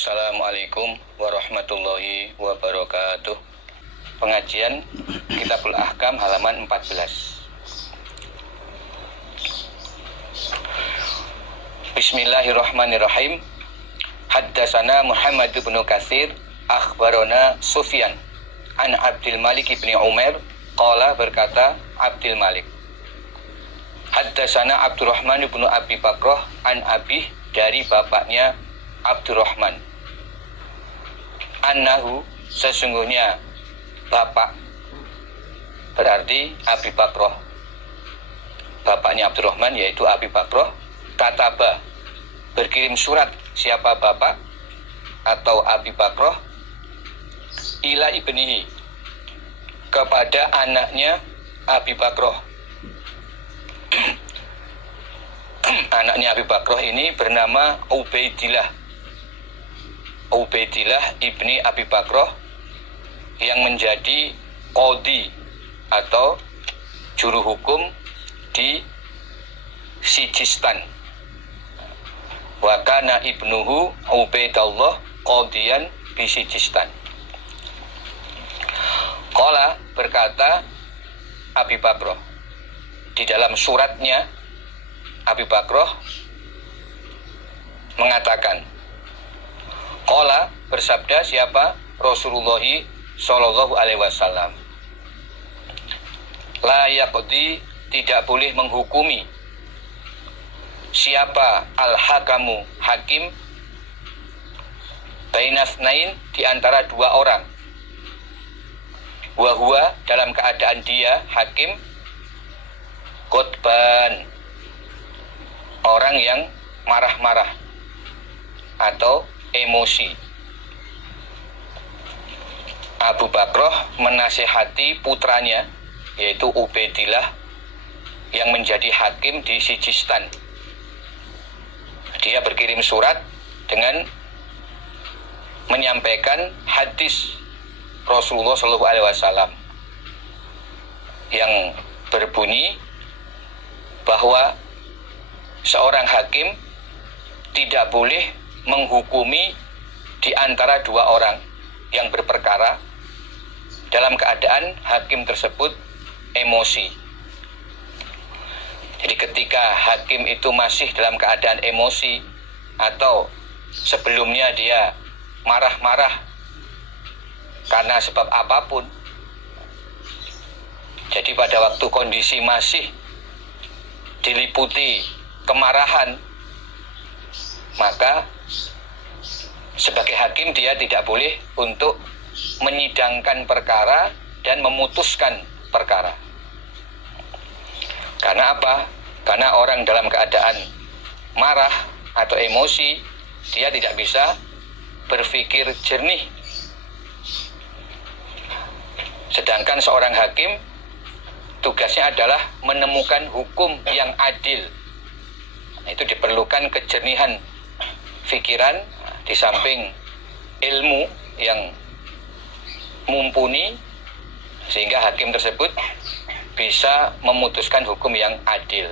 Assalamualaikum warahmatullahi wabarakatuh. Pengajian Kitabul Ahkam halaman 14. Bismillahirrahmanirrahim. Haddatsana Muhammad bin Katsir akhbarana Sufyan an Abdul Malik bin Umar qala, berkata Abdul Malik, haddatsana Abdurrahman bin Abi Bakrah an Abih, dari bapaknya Abdurrahman, annahu, sesungguhnya bapak berarti Abi Bakrah, bapaknya Abdurrahman yaitu Abi Bakrah, kataba, berkirim surat, siapa bapak atau Abi Bakrah, ila ibnihi, kepada anaknya Abi Bakrah. Anaknya Abi Bakrah ini bernama Ubaidillah ibni Abi Bakrah, yang menjadi qadhi atau juru hukum di Sijistan. Wa kana ibnuhu Ubaidullah qadhiyan bi Sijistan. Qala, berkata Abi Bakrah, di dalam suratnya Abi Bakrah mengatakan, qala, bersabda siapa? Rasulullah sallallahu alaihi wasallam, la yaqdi, tidak boleh menghukumi, siapa? Al-hakamu, hakim, bainasnain, di antara dua orang, wa huwa, dalam keadaan dia hakim, qutban, orang yang marah-marah atau emosi. Abu Bakrah menasihati putranya yaitu Ubaidillah yang menjadi hakim di Sijistan. Dia berkirim surat dengan menyampaikan hadis Rasulullah SAW yang berbunyi bahwa seorang hakim tidak boleh menghukumi di antara dua orang yang berperkara dalam keadaan hakim tersebut emosi. Jadi ketika hakim itu masih dalam keadaan emosi atau sebelumnya dia marah-marah karena sebab apapun, jadi pada waktu kondisi masih diliputi kemarahan, maka sebagai hakim dia tidak boleh untuk menyidangkan perkara dan memutuskan perkara. Karena apa? Karena orang dalam keadaan marah atau emosi, dia tidak bisa berpikir jernih. Sedangkan seorang hakim tugasnya adalah menemukan hukum yang adil. Itu diperlukan kejernihan pikiran di samping ilmu yang mumpuni, sehingga hakim tersebut bisa memutuskan hukum yang adil.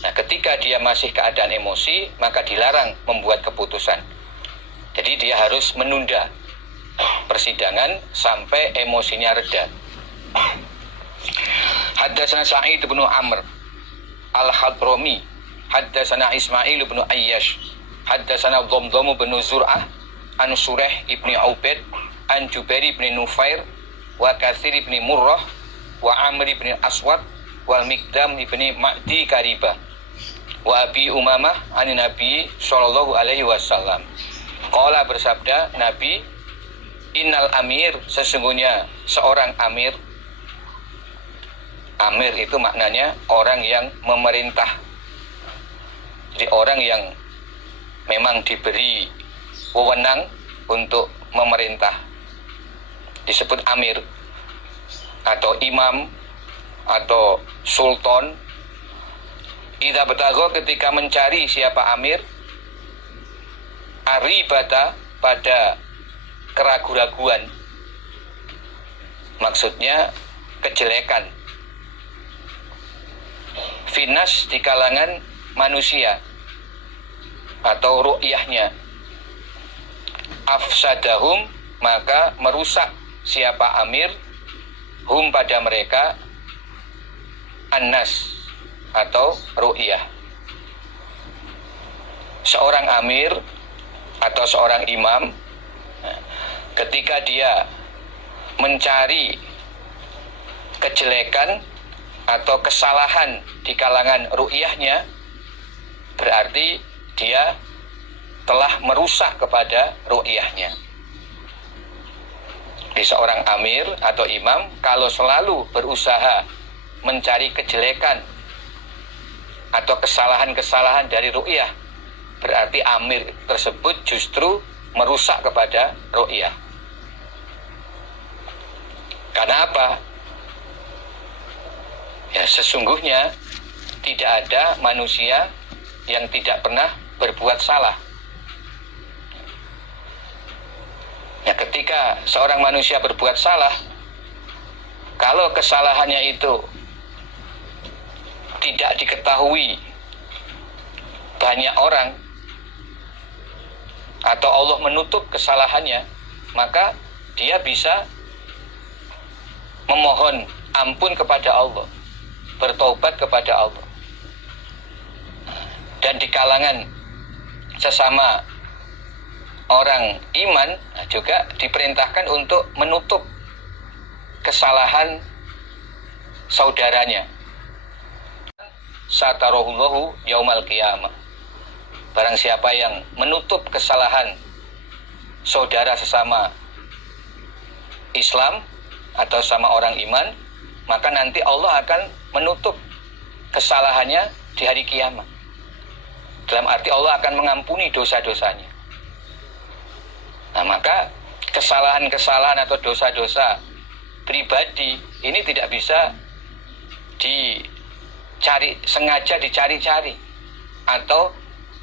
Nah, ketika dia masih keadaan emosi, maka dilarang membuat keputusan. Jadi dia harus menunda persidangan sampai emosinya reda. Haddatsana Sa'id bin Amr Al-Hadrami, haddatsana Ismail bin Ayyash, haddatsana Dhamdham bin Zur'ah an Sureh ibni Ubaid an Jubair ibni Nufair wa Katsir ibni Murrah wa Amr ibni Aswad wal Miqdam ibni Ma'di Karibah wa Abi Umamah an Nabi sallallahu alaihi wasallam. Qala, bersabda Nabi, innal amir, sesungguhnya seorang amir. Amir itu maknanya orang yang memerintah. Jadi orang yang memang diberi wewenang untuk memerintah disebut amir, atau imam, atau sultan. Idza batagha, ketika mencari siapa amir, aribata, pada keraguan-raguan, maksudnya kejelekan, finas, di kalangan manusia atau ru'yahnya. afsadahum, maka merusak siapa amir, hum pada mereka, annas atau ru'yah. Seorang amir atau seorang imam ketika dia mencari kejelekan atau kesalahan di kalangan ru'yahnya, berarti dia telah merusak kepada ru'yahnya. Di seorang amir atau imam kalau selalu berusaha mencari kejelekan atau kesalahan-kesalahan dari ru'yah, berarti amir tersebut justru merusak kepada ru'yah. Karena apa? Ya, sesungguhnya tidak ada manusia yang tidak pernah berbuat salah. Ya, ketika seorang manusia berbuat salah, kalau kesalahannya itu tidak diketahui banyak orang, atau Allah menutup kesalahannya, maka dia bisa memohon ampun kepada Allah, bertobat kepada Allah. Dan di kalangan sesama orang iman juga diperintahkan untuk menutup kesalahan saudaranya. Satarahullahu yaumal qiyamah. Barang siapa yang menutup kesalahan saudara sesama Islam atau sama orang iman, maka nanti Allah akan menutup kesalahannya di hari kiamat. Dalam arti Allah akan mengampuni dosa-dosanya. Nah, maka kesalahan-kesalahan atau dosa-dosa pribadi ini tidak bisa sengaja dicari-cari atau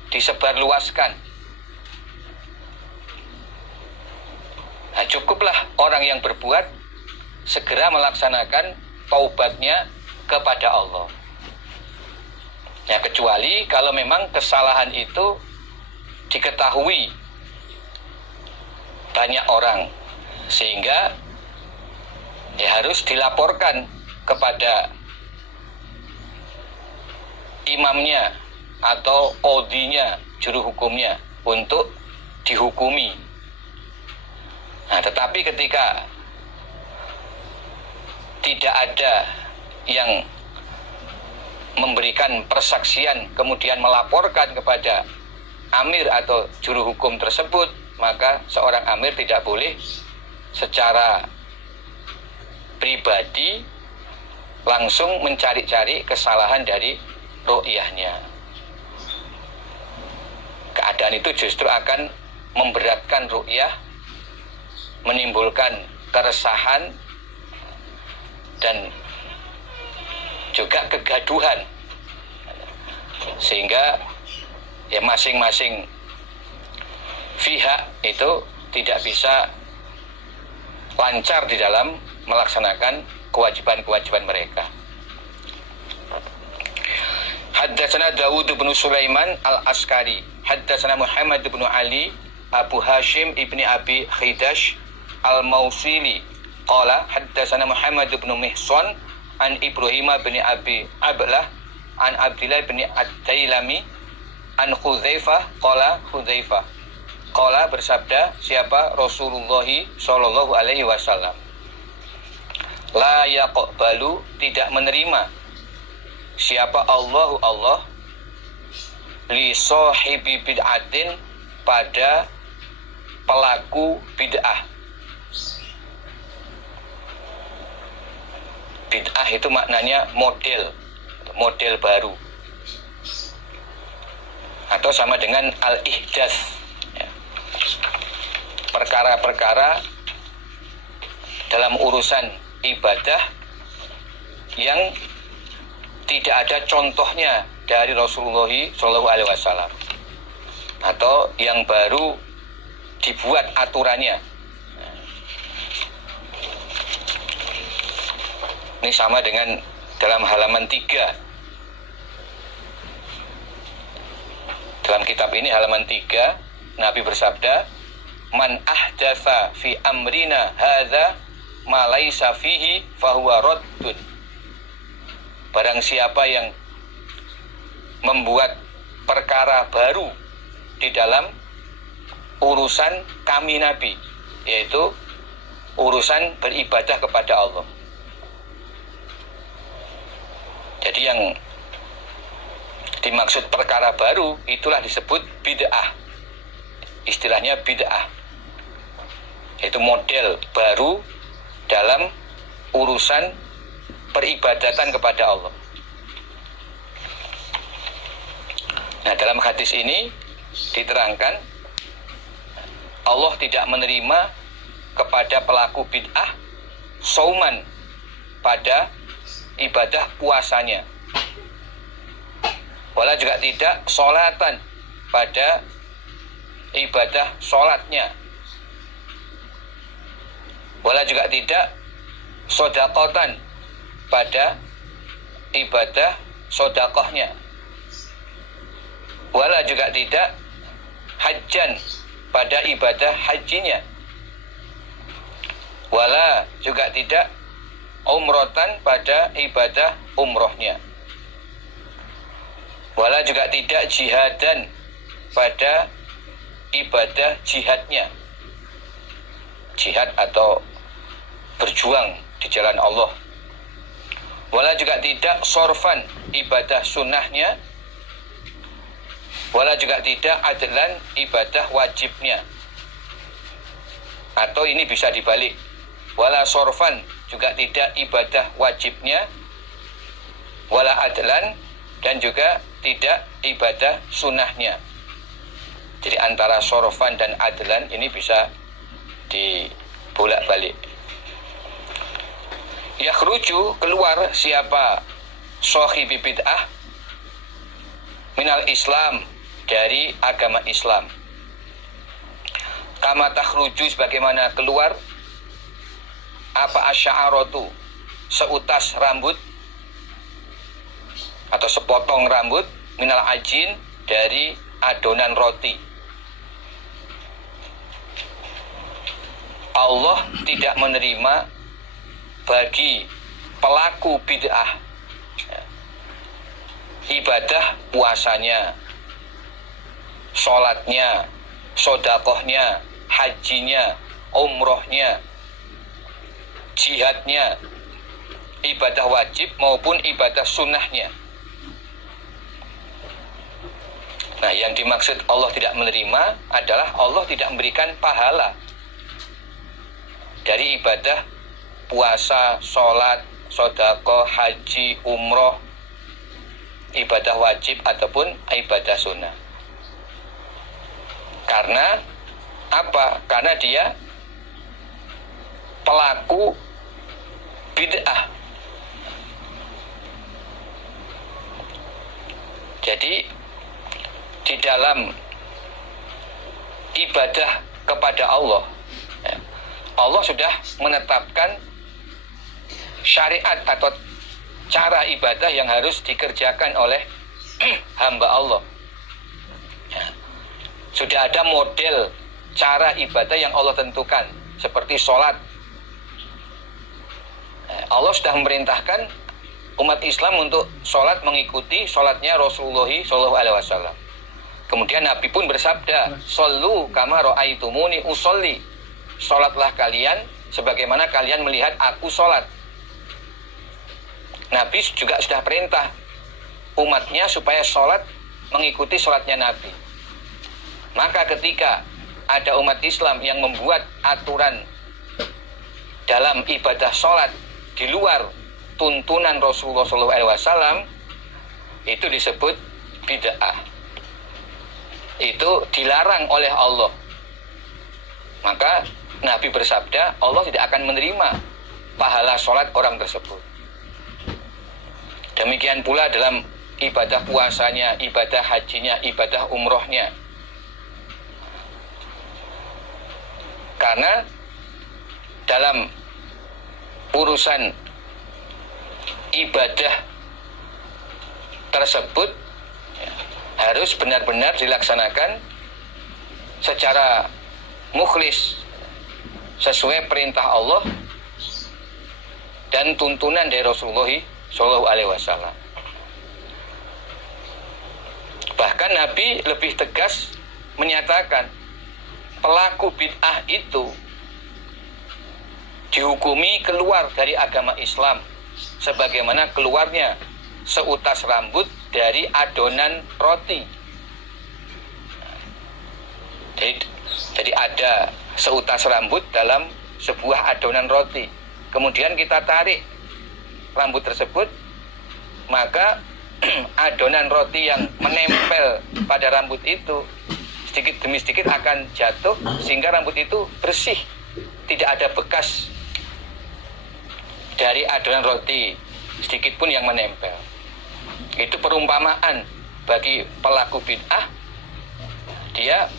disebarluaskan. Nah, cukuplah orang yang berbuat segera melaksanakan taubatnya kepada Allah. Ya, kecuali kalau memang kesalahan itu diketahui banyak orang, sehingga ya harus dilaporkan kepada imamnya atau qadhinya, juru hukumnya, untuk dihukumi. Nah, tetapi ketika tidak ada yang memberikan persaksian kemudian melaporkan kepada amir atau juru hukum tersebut, maka seorang amir tidak boleh secara pribadi langsung mencari-cari kesalahan dari ru'yahnya. Keadaan itu justru akan memberatkan ru'yah, menimbulkan keresahan dan juga kegaduhan, sehingga ya masing-masing pihak itu tidak bisa lancar di dalam melaksanakan kewajiban-kewajiban mereka. Haddatsana Dawud bin Sulaiman al-Askari, haddatsana Muhammad bin Ali Abu Hashim ibni Abi Khidash al-Mausili qala haddatsana Muhammad bin Mihsan an Ibrahim bin Abi Ablah an Abdillah bin Ad-Dailami an Hudzaifah qala Hudzaifah qala bersabda siapa Rasulullah sallallahu alaihi wasallam, la yaqbalu tidak menerima siapa Allah li sahibi bid'atin pada pelaku bid'ah. Bid'ah itu maknanya model baru, atau sama dengan al-ihdath ya. Perkara-perkara dalam urusan ibadah yang tidak ada contohnya dari Rasulullah SAW, atau yang baru dibuat aturannya. Ini sama dengan dalam halaman 3. Dalam kitab ini halaman 3, Nabi bersabda, man ahdatsa fi amrina hadza ma laisa fihi fahuwa raddun. Barang siapa yang membuat perkara baru di dalam urusan kami Nabi, yaitu urusan beribadah kepada Allah. Jadi yang dimaksud perkara baru itulah disebut bid'ah. Istilahnya bid'ah, yaitu model baru dalam urusan peribadatan kepada Allah. Nah, dalam hadis ini diterangkan Allah tidak menerima kepada pelaku bid'ah sauman pada ibadah puasanya, wala juga tidak sholatan pada ibadah sholatnya, wala juga tidak sodakotan pada ibadah sodakohnya, wala juga tidak hajjan pada ibadah hajinya, wala juga tidak umrotan pada ibadah umrohnya, wala juga tidak jihadan pada ibadah jihadnya, jihad atau berjuang di jalan Allah, wala juga tidak sorfan ibadah sunnahnya, wala juga tidak adlan ibadah wajibnya. Atau ini bisa dibalik, wala sorfan juga tidak ibadah wajibnya, wala adlan dan juga tidak ibadah sunnahnya. Jadi antara sorfan dan adlan ini bisa dibolak-balik. Yakhruju, keluar siapa sahibi bid'ah minal Islam, dari agama Islam, kama takhruju, sebagaimana keluar apa asy'aratu, seutas rambut atau sepotong rambut, minal ajin, dari adonan roti. Allah tidak menerima bagi pelaku bid'ah ibadah puasanya, sholatnya, sodakohnya, hajinya, umrohnya, jihadnya, ibadah wajib maupun ibadah sunnahnya. Nah, yang dimaksud Allah tidak menerima adalah Allah tidak memberikan pahala dari ibadah puasa, sholat, sodakoh, haji, umroh, ibadah wajib ataupun ibadah sunnah. Karena apa? Karena dia pelaku bid'ah. Jadi di dalam ibadah kepada Allah, Allah sudah menetapkan syariat atau cara ibadah yang harus dikerjakan oleh hamba Allah. Sudah ada model cara ibadah yang Allah tentukan, seperti sholat. Allah sudah memerintahkan umat Islam untuk sholat mengikuti sholatnya Rasulullah SAW. Kemudian Nabi pun bersabda, "Shollu kama ra'aitumuni usolli." Sholatlah kalian sebagaimana kalian melihat aku sholat. Nabi juga sudah perintah umatnya supaya sholat mengikuti sholatnya Nabi. Maka ketika ada umat Islam yang membuat aturan dalam ibadah sholat di luar tuntunan Rasulullah SAW, itu disebut bid'ah. Itu dilarang oleh Allah. Maka Nabi bersabda, Allah tidak akan menerima pahala sholat orang tersebut. Demikian pula dalam ibadah puasanya, ibadah hajinya, ibadah umrohnya. Karena dalam urusan ibadah tersebut harus benar-benar dilaksanakan secara mukhlis sesuai perintah Allah dan tuntunan dari Rasulullah Shallallahu Alaihi Wasallam. Bahkan Nabi lebih tegas menyatakan pelaku bid'ah itu dihukumi keluar dari agama Islam sebagaimana keluarnya seutas rambut dari adonan roti. Jadi ada seutas rambut dalam sebuah adonan roti. Kemudian kita tarik rambut tersebut, maka adonan roti yang menempel pada rambut itu sedikit demi sedikit akan jatuh sehingga rambut itu bersih, tidak ada bekas dari adonan roti sedikit pun yang menempel. Itu perumpamaan bagi pelaku bid'ah. Dia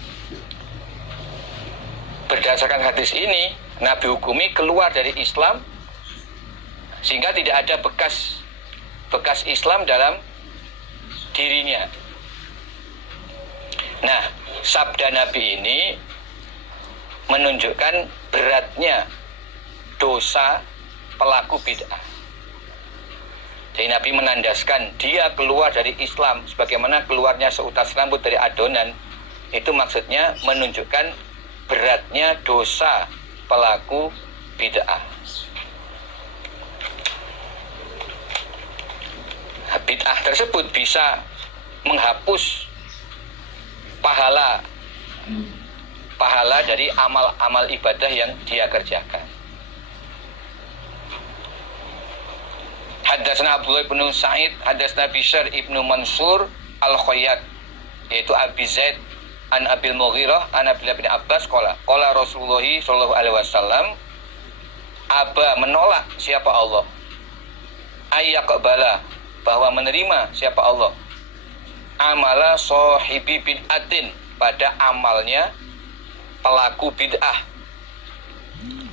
berdasarkan hadis ini Nabi hukumi keluar dari Islam sehingga tidak ada bekas Islam dalam dirinya. Nah, sabda Nabi ini menunjukkan beratnya dosa pelaku bid'ah. Jadi Nabi menandaskan dia keluar dari Islam sebagaimana keluarnya seutas rambut dari adonan. Itu maksudnya menunjukkan beratnya dosa pelaku bid'ah. Bid'ah tersebut bisa menghapus pahala dari amal-amal ibadah yang dia kerjakan. Hadatsana Abdullah bin Sa'id, hadatsana Bishr ibnu Mansur al-Khayyat, yaitu Abi Zaid an Abil Mughirah an Abdullah bin Abbas qala Rasulullah sallallahu alaihi wasallam, aba menolak siapa Allah, ayyaqbala bahwa menerima siapa Allah, amala sahibi bid'atin pada amalnya pelaku bid'ah,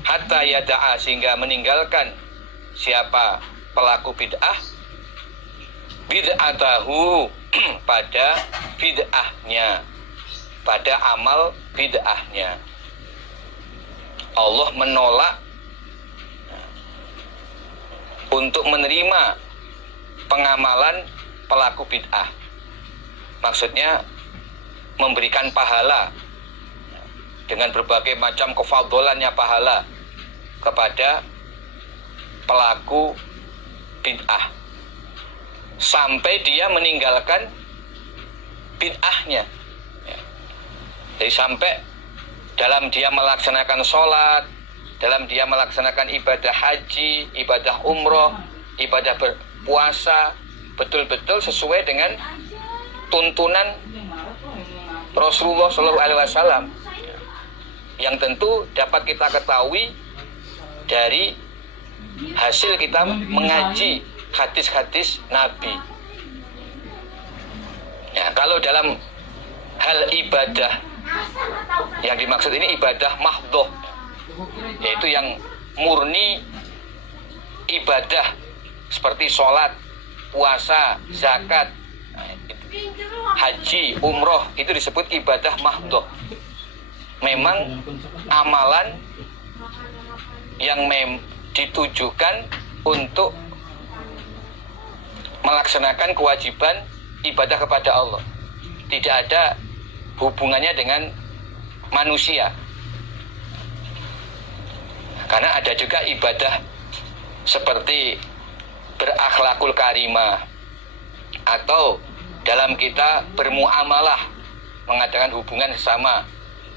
hatta yada'a sehingga meninggalkan siapa pelaku bid'ah bid'atahu pada bid'ahnya, pada amal bid'ahnya. Allah menolak untuk menerima pengamalan pelaku bid'ah. Maksudnya memberikan pahala dengan berbagai macam kefadholannya pahala kepada pelaku bid'ah sampai dia meninggalkan bid'ahnya. Jadi sampai dalam dia melaksanakan sholat, dalam dia melaksanakan ibadah haji, ibadah umroh, ibadah berpuasa, betul-betul sesuai dengan tuntunan Rasulullah SAW, yang tentu dapat kita ketahui dari hasil kita mengaji hadis-hadis Nabi. Ya, kalau dalam hal ibadah yang dimaksud ini ibadah mahdhah, yaitu yang murni ibadah seperti sholat, puasa, zakat, haji, umroh, itu disebut ibadah mahdhah. Memang amalan yang ditujukan untuk melaksanakan kewajiban ibadah kepada Allah, tidak ada hubungannya dengan manusia. Karena ada juga ibadah seperti berakhlakul karimah atau dalam kita bermuamalah, mengadakan hubungan sesama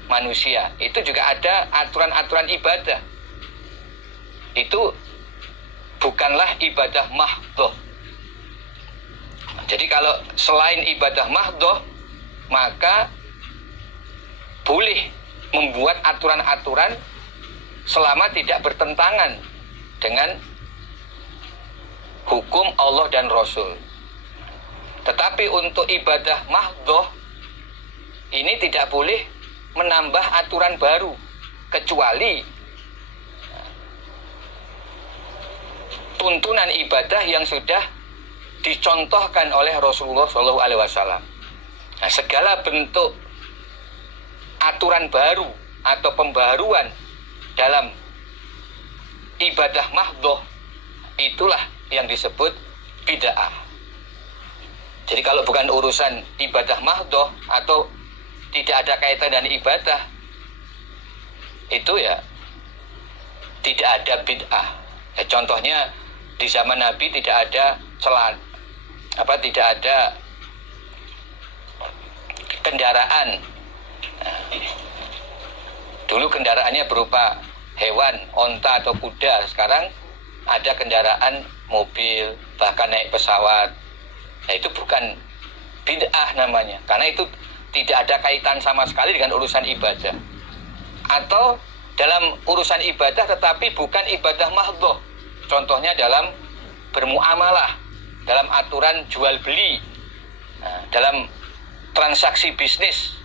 manusia. Itu juga ada aturan-aturan ibadah. Itu bukanlah ibadah mahdhah. Jadi kalau selain ibadah mahdhah, maka boleh membuat aturan-aturan selama tidak bertentangan dengan hukum Allah dan Rasul. Tetapi untuk ibadah mahdhah ini tidak boleh menambah aturan baru, kecuali tuntunan ibadah yang sudah dicontohkan oleh Rasulullah SAW. Nah, segala bentuk aturan baru atau pembaruan dalam ibadah mahdhah, itulah yang disebut bid'ah. Jadi kalau bukan urusan ibadah mahdhah atau tidak ada kaitan dengan ibadah, itu ya tidak ada bid'ah. Ya, contohnya di zaman Nabi tidak ada tidak ada kendaraan. Nah, dulu kendaraannya berupa hewan, onta atau kuda. Sekarang ada kendaraan mobil, bahkan naik pesawat. Nah, itu bukan bid'ah namanya, karena itu tidak ada kaitan sama sekali dengan urusan ibadah. Atau dalam urusan ibadah tetapi bukan ibadah mahdhah. Contohnya dalam bermuamalah, dalam aturan jual beli, dalam transaksi bisnis.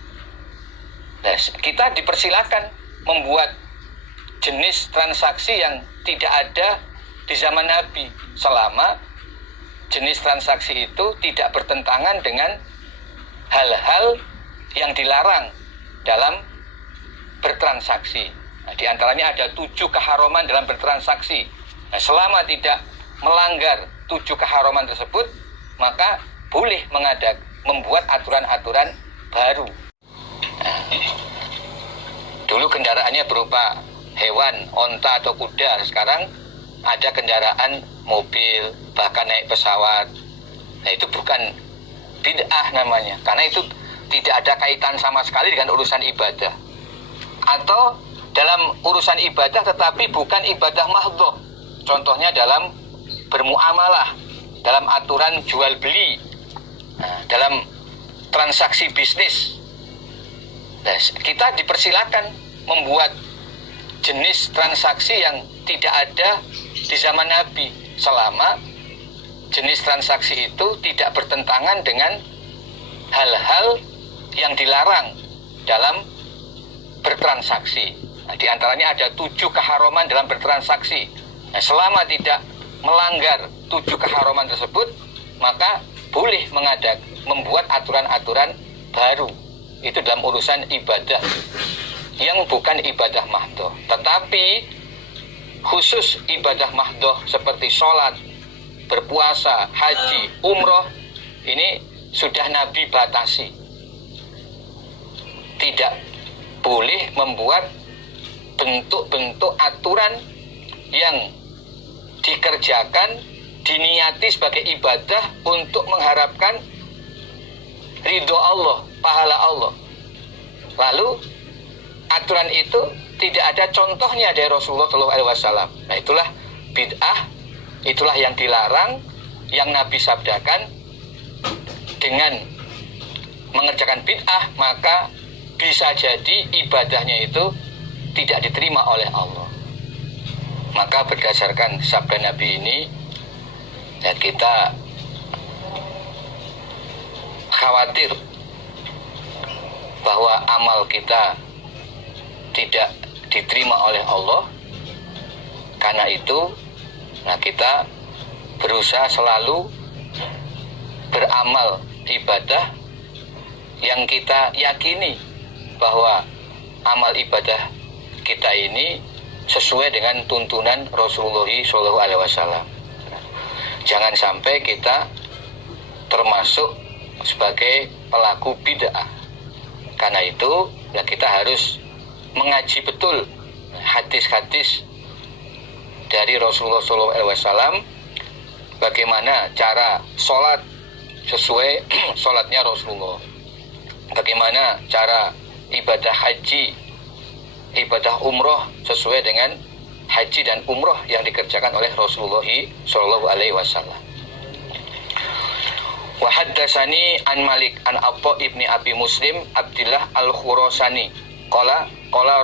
Nah, kita dipersilakan membuat jenis transaksi yang tidak ada di zaman Nabi, selama jenis transaksi itu tidak bertentangan dengan hal-hal yang dilarang dalam bertransaksi. Nah, di antaranya ada 7 keharaman dalam bertransaksi. Nah, selama tidak melanggar 7 keharaman tersebut, maka boleh membuat aturan-aturan baru. Nah, dulu kendaraannya berupa hewan, onta atau kuda. Sekarang ada kendaraan mobil, bahkan naik pesawat. Nah, itu bukan bid'ah namanya, karena itu tidak ada kaitan sama sekali dengan urusan ibadah. Atau dalam urusan ibadah tetapi bukan ibadah mahdhah. Contohnya dalam bermuamalah, dalam aturan jual beli, dalam transaksi bisnis. Nah, kita dipersilakan membuat jenis transaksi yang tidak ada di zaman Nabi, selama jenis transaksi itu tidak bertentangan dengan hal-hal yang dilarang dalam bertransaksi. Nah, di antaranya ada 7 keharaman dalam bertransaksi. Nah, selama tidak melanggar 7 keharaman tersebut, maka boleh membuat aturan-aturan baru. Itu dalam urusan ibadah yang bukan ibadah mahdhah. Tetapi khusus ibadah mahdhah seperti sholat, berpuasa, haji, umroh, ini sudah Nabi batasi. Tidak boleh membuat bentuk-bentuk aturan yang dikerjakan, diniati sebagai ibadah untuk mengharapkan ridho Allah, pahala Allah. Lalu aturan itu tidak ada contohnya dari Rasulullah SAW. Nah, itulah bid'ah, itulah yang dilarang, yang Nabi sabdakan. Dengan mengerjakan bid'ah, maka bisa jadi ibadahnya itu tidak diterima oleh Allah. Maka berdasarkan sabda Nabi ini, ya, kita khawatir bahwa amal kita tidak diterima oleh Allah. Karena itu, kita berusaha selalu beramal ibadah yang kita yakini bahwa amal ibadah kita ini sesuai dengan tuntunan Rasulullah SAW. Jangan sampai kita termasuk sebagai pelaku bid'ah. Karena itu, ya, kita harus mengaji betul hadis-hadis dari Rasulullah SAW, bagaimana cara sholat sesuai sholatnya Rasulullah, bagaimana cara ibadah haji, ibadah umroh sesuai dengan haji dan umroh yang dikerjakan oleh Rasulullah SAW. Wa haddatsani an Malik an Atha ibni Abi Muslim Abdillah al-Khurasani qala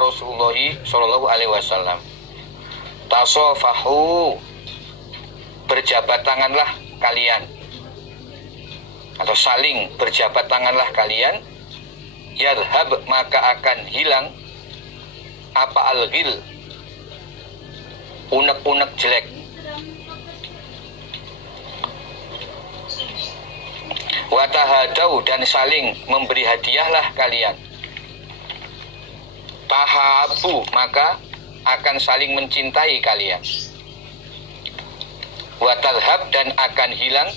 Rasulullah sallallahu alaihi wasallam, tasafahu, berjabat tanganlah kalian, atau saling berjabat tanganlah kalian, yadhhab, maka akan hilang apa al-ghil, unek-unek jelek. Watahadau, dan saling memberi hadiahlah kalian. tahabu, maka akan saling mencintai kalian. Wa talhab, dan akan hilang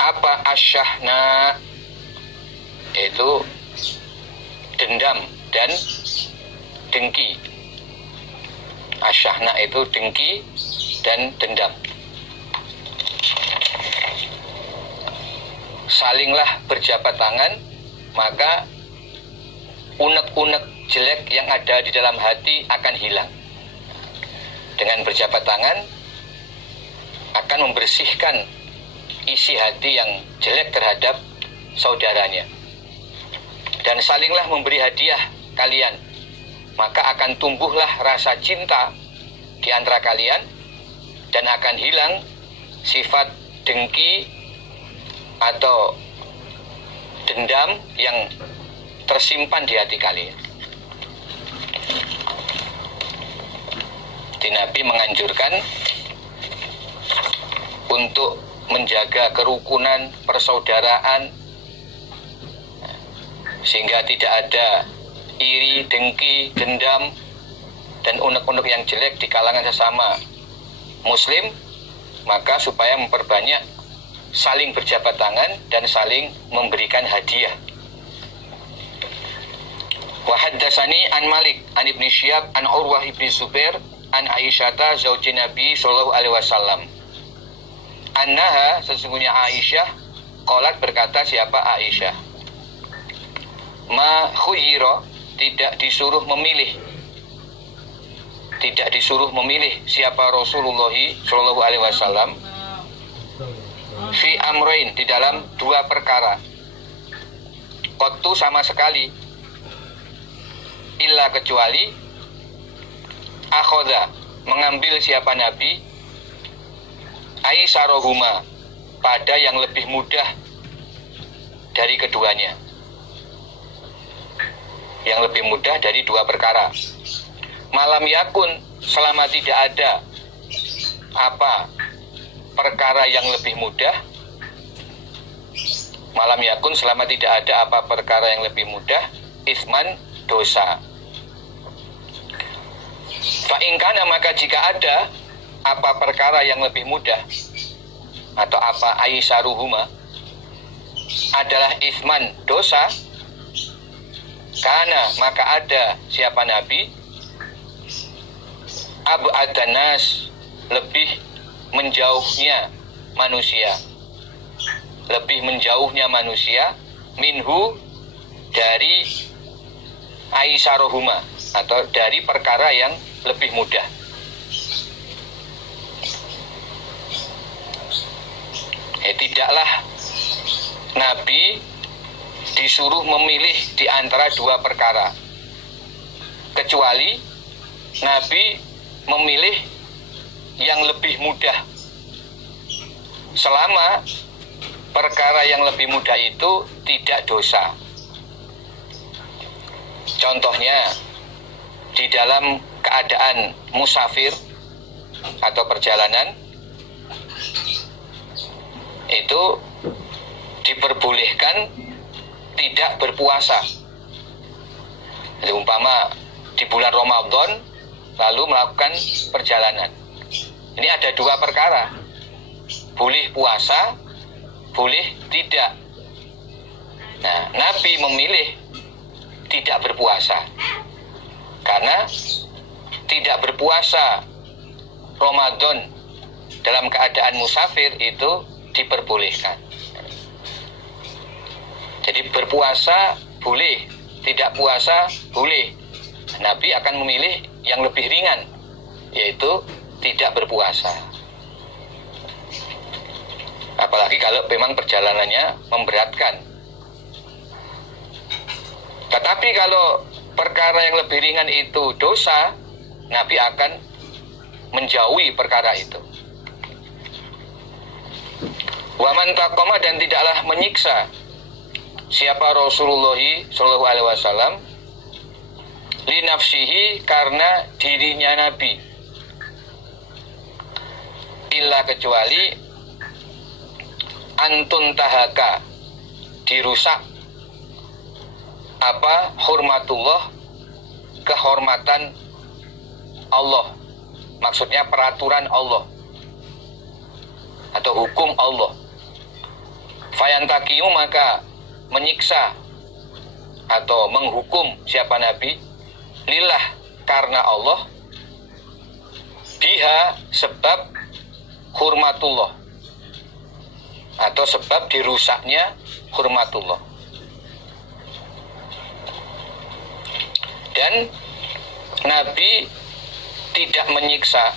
apa asyahna, itu dendam dan dengki. Asyahna itu dengki dan dendam. Salinglah berjabat tangan, maka unek-unek jelek yang ada di dalam hati akan hilang. Dengan berjabat tangan akan membersihkan isi hati yang jelek terhadap saudaranya. Dan salinglah memberi hadiah kalian, maka akan tumbuhlah rasa cinta di antara kalian, dan akan hilang sifat dengki atau dendam yang tersimpan di hati kalian. Nabi menganjurkan untuk menjaga kerukunan, persaudaraan, sehingga tidak ada iri, dengki, dendam, dan unek-unek yang jelek di kalangan sesama muslim. Maka supaya memperbanyak saling berjabat tangan dan saling memberikan hadiah. Wa haddatsani an Malik an Ibnu Syihab an Urwah ibni Zubair an Aisyata zauji Nabi sallallahu alaihi wasallam annaha, sesungguhnya Aisyah, qalat, berkata siapa Aisyah, ma khuyira, tidak disuruh memilih siapa Rasulullah sallallahu alaihi wasallam fi amrain, di dalam dua perkara, qattu, sama sekali, illa, kecuali, akhoda, mengambil siapa Nabi, aisarohuma, pada yang lebih mudah dari keduanya, yang lebih mudah dari dua perkara. Malam yakun, selama tidak ada apa perkara yang lebih mudah. Malam yakun, selama tidak ada apa perkara yang lebih mudah, isman, dosa. Fa'ingkana, maka jika ada apa perkara yang lebih mudah, atau apa aisaruhuma, adalah isman, dosa, karena maka ada siapa Nabi, abu adanas, lebih menjauhnya manusia, minhu, dari aisaruhuma, atau dari perkara yang lebih mudah. Tidaklah Nabi disuruh memilih di antara dua perkara, kecuali Nabi memilih yang lebih mudah, selama perkara yang lebih mudah itu tidak dosa. Contohnya, di dalam keadaan musafir atau perjalanan, itu diperbolehkan tidak berpuasa. Jadi umpama di bulan Ramadan lalu melakukan perjalanan, ini ada dua perkara, boleh puasa, boleh tidak. Nah, Nabi memilih tidak berpuasa, karena tidak berpuasa Ramadan dalam keadaan musafir itu diperbolehkan. Jadi berpuasa boleh, tidak puasa boleh. Nabi akan memilih yang lebih ringan, yaitu tidak berpuasa. Apalagi kalau memang perjalanannya memberatkan. Tetapi kalau perkara yang lebih ringan itu dosa, Nabi akan menjauhi perkara itu. Wa man taqama, dan tidaklah menyiksa siapa Rasulullah sallallahu alaihi wasallam li nafsihi, karena dirinya Nabi, illa, kecuali antun tahaka, dirusak apa hurmatullah, kehormatan Allah, maksudnya peraturan Allah atau hukum Allah. Fayantakiyu, maka menyiksa atau menghukum siapa Nabi, lillah, karena Allah, biha, sebab hurmatullah atau sebab dirusaknya hurmatullah. Dan Nabi tidak menyiksa,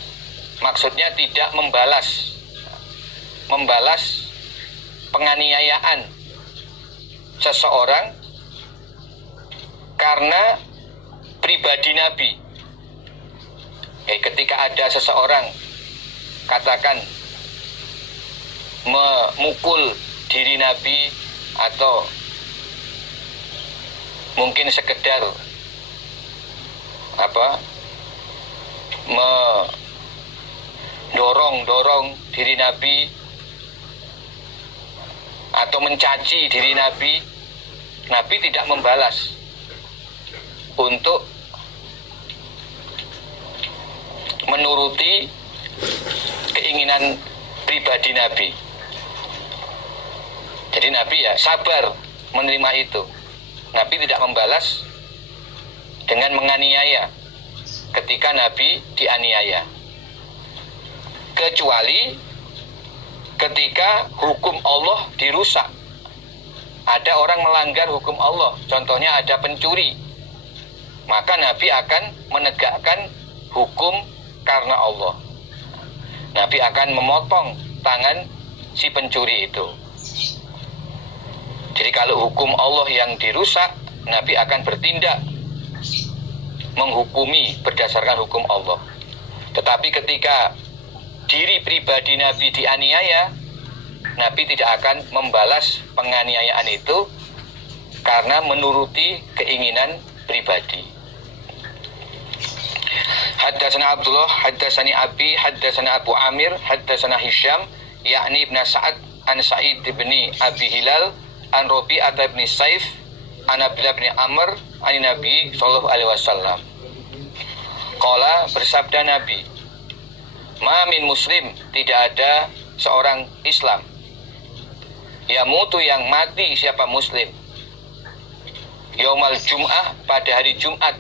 maksudnya tidak membalas penganiayaan seseorang karena pribadi Nabi. Ketika ada seseorang katakan memukul diri Nabi atau mungkin sekedar mendorong diri Nabi atau mencaci diri Nabi, Nabi tidak membalas untuk menuruti keinginan pribadi Nabi. Jadi Nabi ya sabar menerima itu. Nabi tidak membalas dengan menganiaya ketika Nabi dianiaya, kecuali ketika hukum Allah dirusak. Ada orang melanggar hukum Allah, contohnya ada pencuri, maka Nabi akan menegakkan hukum karena Allah. Nabi akan memotong tangan si pencuri itu. Jadi kalau hukum Allah yang dirusak, Nabi akan bertindak menghukumi berdasarkan hukum Allah. Tetapi ketika diri pribadi Nabi dianiaya, Nabi tidak akan membalas penganiayaan itu karena menuruti keinginan pribadi. Haddatsana Abdullah, haddatsani Abi, haddatsana Abu Amir, haddatsana Hisham, yakni Ibn Sa'ad an Sa'id bin Abi Hilal, an Rabi'ah bin Saif, an Abdullah bin Amr, an Nabi sallallahu alaihi wasallam. Qala, bersabda Nabi, ma min muslim, tidak ada seorang Islam, yamutu, yang mati siapa muslim, yaumal jum'ah, pada hari Jumat,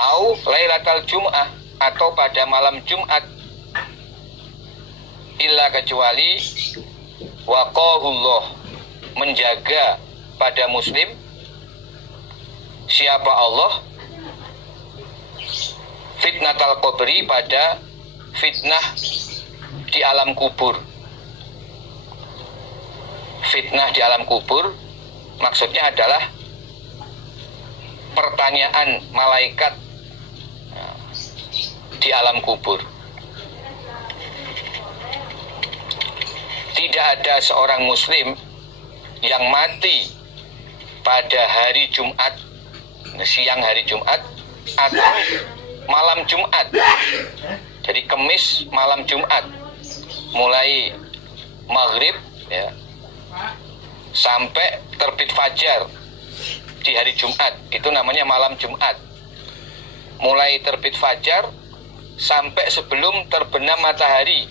au lailatal jum'ah, atau pada malam Jumat, illa, kecuali waqahullah, menjaga pada muslim siapa Allah, fitnatal qabri, pada fitnah di alam kubur. Fitnah di alam kubur maksudnya adalah pertanyaan malaikat di alam kubur. Tidak ada seorang muslim yang mati pada hari Jumat, siang hari Jumat, atau malam Jumat. Jadi Kemis malam Jumat, mulai maghrib ya, sampai terbit fajar di hari Jumat, itu namanya malam Jumat. Mulai terbit fajar sampai sebelum terbenam matahari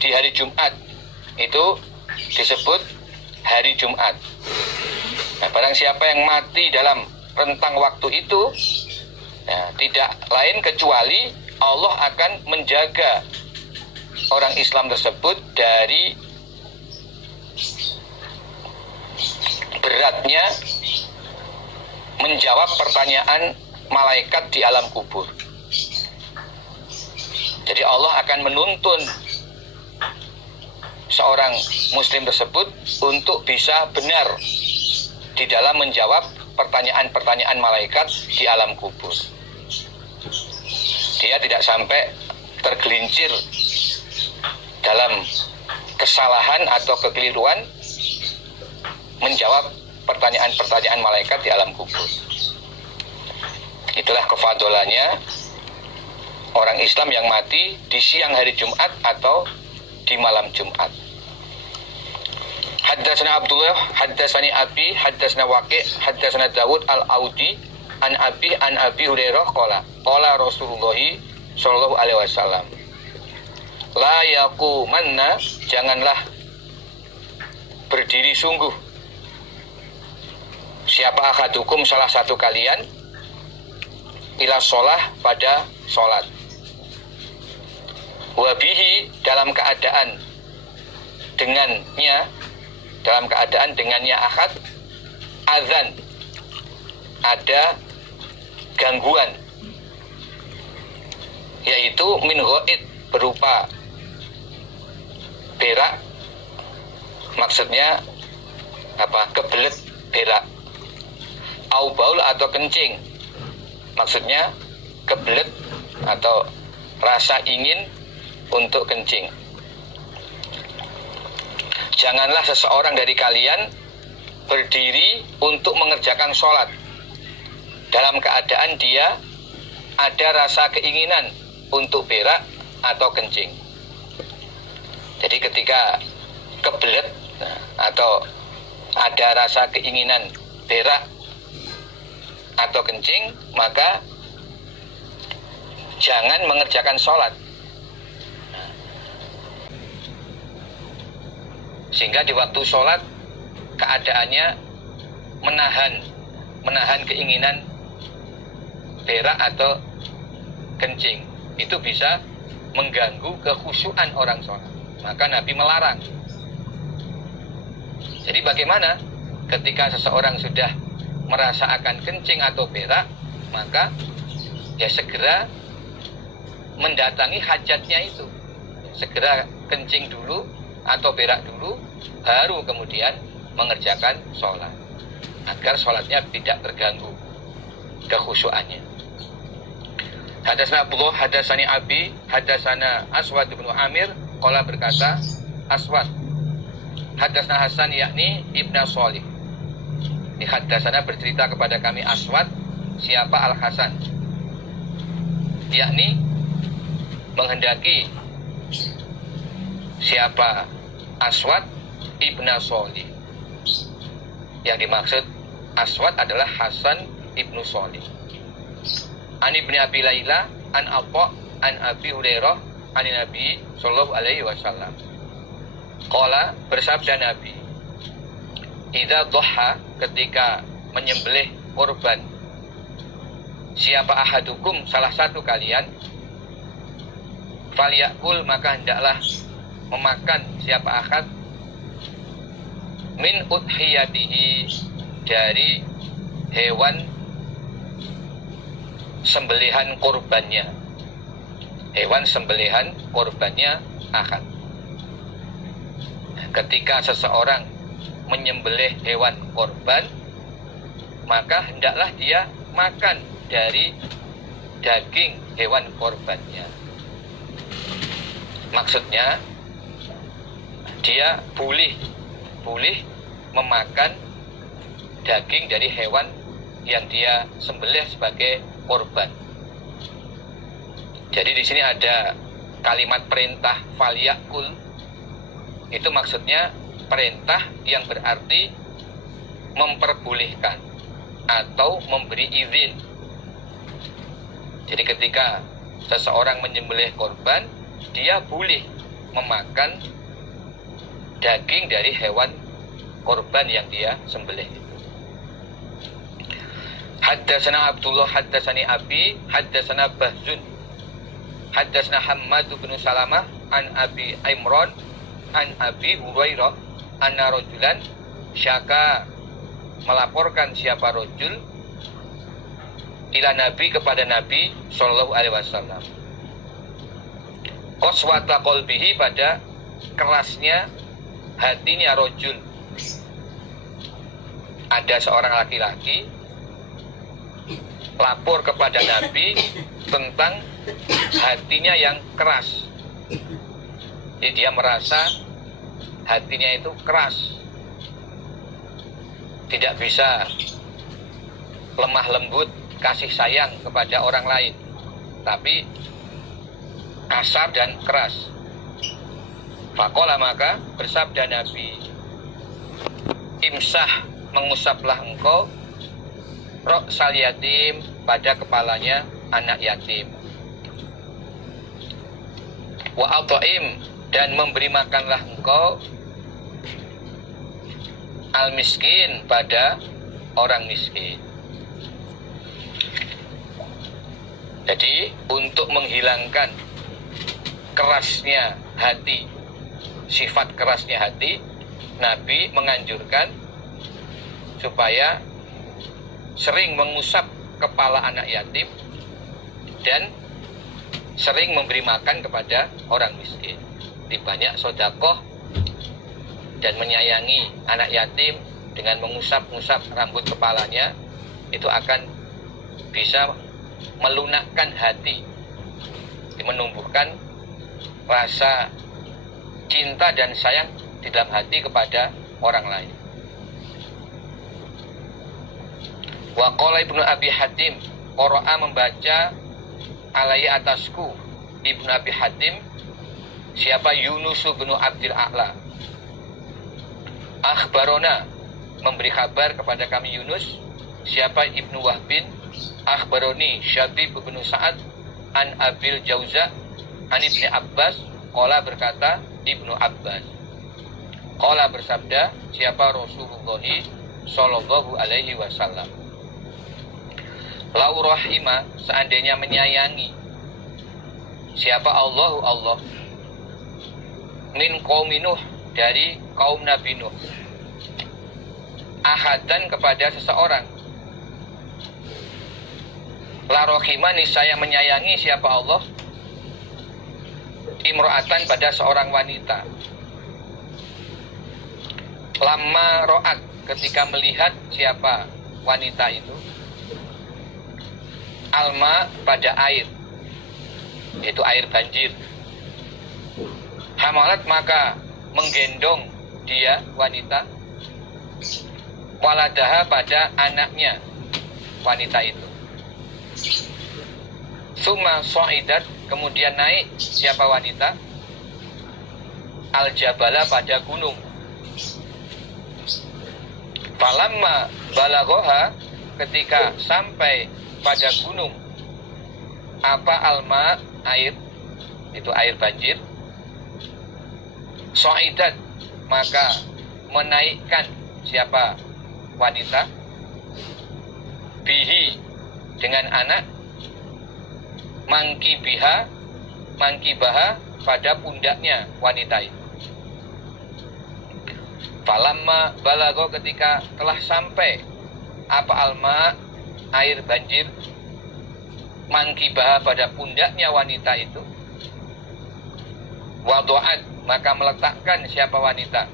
di hari Jumat, itu disebut hari Jumat. Nah, barang siapa yang mati dalam rentang waktu itu, ya, tidak lain kecuali Allah akan menjaga orang Islam tersebut dari beratnya menjawab pertanyaan malaikat di alam kubur. Jadi Allah akan menuntun seorang muslim tersebut untuk bisa benar di dalam menjawab pertanyaan-pertanyaan malaikat di alam kubur. Dia tidak sampai tergelincir dalam kesalahan atau kekeliruan menjawab pertanyaan-pertanyaan malaikat di alam kubur. Itulah kefadolannya orang Islam yang mati di siang hari Jumat atau di malam Jumat. Haddatsana Abdullah, haddatsani Abi, haddatsana Waqi', haddatsana Dawud al-Audi an Abi Hurairah qala Rasulullah sallallahu alaihi wasallam, la yaqumanna, janganlah berdiri sungguh siapa ahadukum, salah satu kalian, ila sholah, pada sholat, wabihi, dalam keadaan dengannya ahad, azan, ada gangguan, yaitu min ghaid, berupa berak, maksudnya apa, kebelet berak, au baul, atau kencing, maksudnya kebelet atau rasa ingin untuk kencing. Janganlah seseorang dari kalian berdiri untuk mengerjakan sholat dalam keadaan dia ada rasa keinginan untuk berak atau kencing. Jadi ketika kebelet atau ada rasa keinginan berak atau kencing, maka jangan mengerjakan sholat. Sehingga di waktu sholat keadaannya menahan keinginan berak atau kencing, itu bisa mengganggu kekhusyuan orang sholat. Maka Nabi melarang. Jadi bagaimana ketika seseorang sudah merasa akan kencing atau berak, maka ya segera mendatangi hajatnya itu, segera kencing dulu atau berak dulu, baru kemudian mengerjakan sholat, agar sholatnya tidak terganggu kekhusyuannya. Hadatsana Abdullah, hadatsani Abi, hadatsana Aswad bin Amir, qala, berkata Aswad, hadatsana Hasan, yakni Ibnu Shalih. Di hadatsana bercerita kepada kami Aswad, siapa Al-Hasan, yakni menghendaki siapa Aswad Ibnu Shalih. Yang dimaksud Aswad adalah Hasan Ibnu Shalih. An Ibni Abi Laila an Atha an Abi Hurairah an Nabi sallallahu alaihi wasallam. Qala, bersabda Nabi, idza dhaha, ketika menyembelih kurban, siapa ahadukum, salah satu kalian, falyakul, maka hendaklah memakan siapa ahad, min udhiyatihi, dari hewan sembelihan kurbannya, hewan sembelihan kurbannya ahad. Ketika seseorang menyembelih hewan kurban, maka hendaklah dia makan dari daging hewan kurbannya. Maksudnya dia boleh memakan daging dari hewan yang dia sembelih sebagai korban. Jadi di sini ada kalimat perintah falyakul, itu maksudnya perintah yang berarti memperbolehkan atau memberi izin. Jadi ketika seseorang menyembelih korban, dia boleh memakan daging dari hewan korban yang dia sembelih. Haddatsana Abdullah, haddatsani Abi, haddatsana Bahzun, haddatsana Hammad bin Salamah an Abi Imran an Abi Hurairah anna rajulan syaka, melaporkan siapa rajul, ila Nabi, kepada Nabi sallallahu alaihi wasallam, qaswata qalbihi, pada kerasnya hatinya rajul. Ada seorang laki-laki lapor kepada Nabi tentang hatinya yang keras. Jadi dia merasa hatinya itu keras, tidak bisa lemah lembut kasih sayang kepada orang lain, tapi kasar dan keras. Faqala, maka bersabda Nabi, imsah, mengusaplah engkau, ra'sal yatim, pada kepalanya anak yatim. Wa at'im, dan memberi makanlah engkau, al miskin, pada orang miskin. Jadi untuk menghilangkan kerasnya hati, sifat kerasnya hati, Nabi menganjurkan supaya sering mengusap kepala anak yatim dan sering memberi makan kepada orang miskin. Banyak sedekah dan menyayangi anak yatim dengan mengusap-ngusap rambut kepalanya, itu akan bisa melunakkan hati, menumbuhkan rasa cinta dan sayang di dalam hati kepada orang lain. Wa qala Ibnu Abi Hatim, qara'a membaca alaihi atasku, Ibnu Abi Hatim, siapa? Yunus bin Abdul A'la. Akhbarona, memberi kabar kepada kami Yunus, siapa? Ibnu Wahbin. Akhbaroni Syabib bin Sa'ad an Abil Jauza an Ibni Abbas, qala berkata Ibnu Abbas, qala bersabda siapa? Rasulullah sallallahu alaihi wasallam, lau rahima, seandainya menyayangi siapa? Allah min qaumi Nuh, dari kaum Nabi Nuh, ahadan, kepada seseorang, la rahima, niscaya menyayangi siapa Allah, imro'atan, pada seorang wanita, lama ro'at, ketika melihat siapa wanita itu, alma, pada air, yaitu air banjir, hamalat, maka menggendong dia wanita, waladaha, pada anaknya wanita itu, summa so'idat, kemudian naik siapa wanita, al-jabala, pada gunung, falamma balaghoha, ketika sampai pada gunung, apa? Alma, air, itu air banjir, so'idat, maka menaikkan siapa wanita, bihi, dengan anak, mangkibaha, pada pundaknya wanita itu. Falamma balago, ketika telah sampai apa? Alma, air banjir, mangkibaha, pada pundaknya wanita itu, wadu'at, maka meletakkan siapa wanita,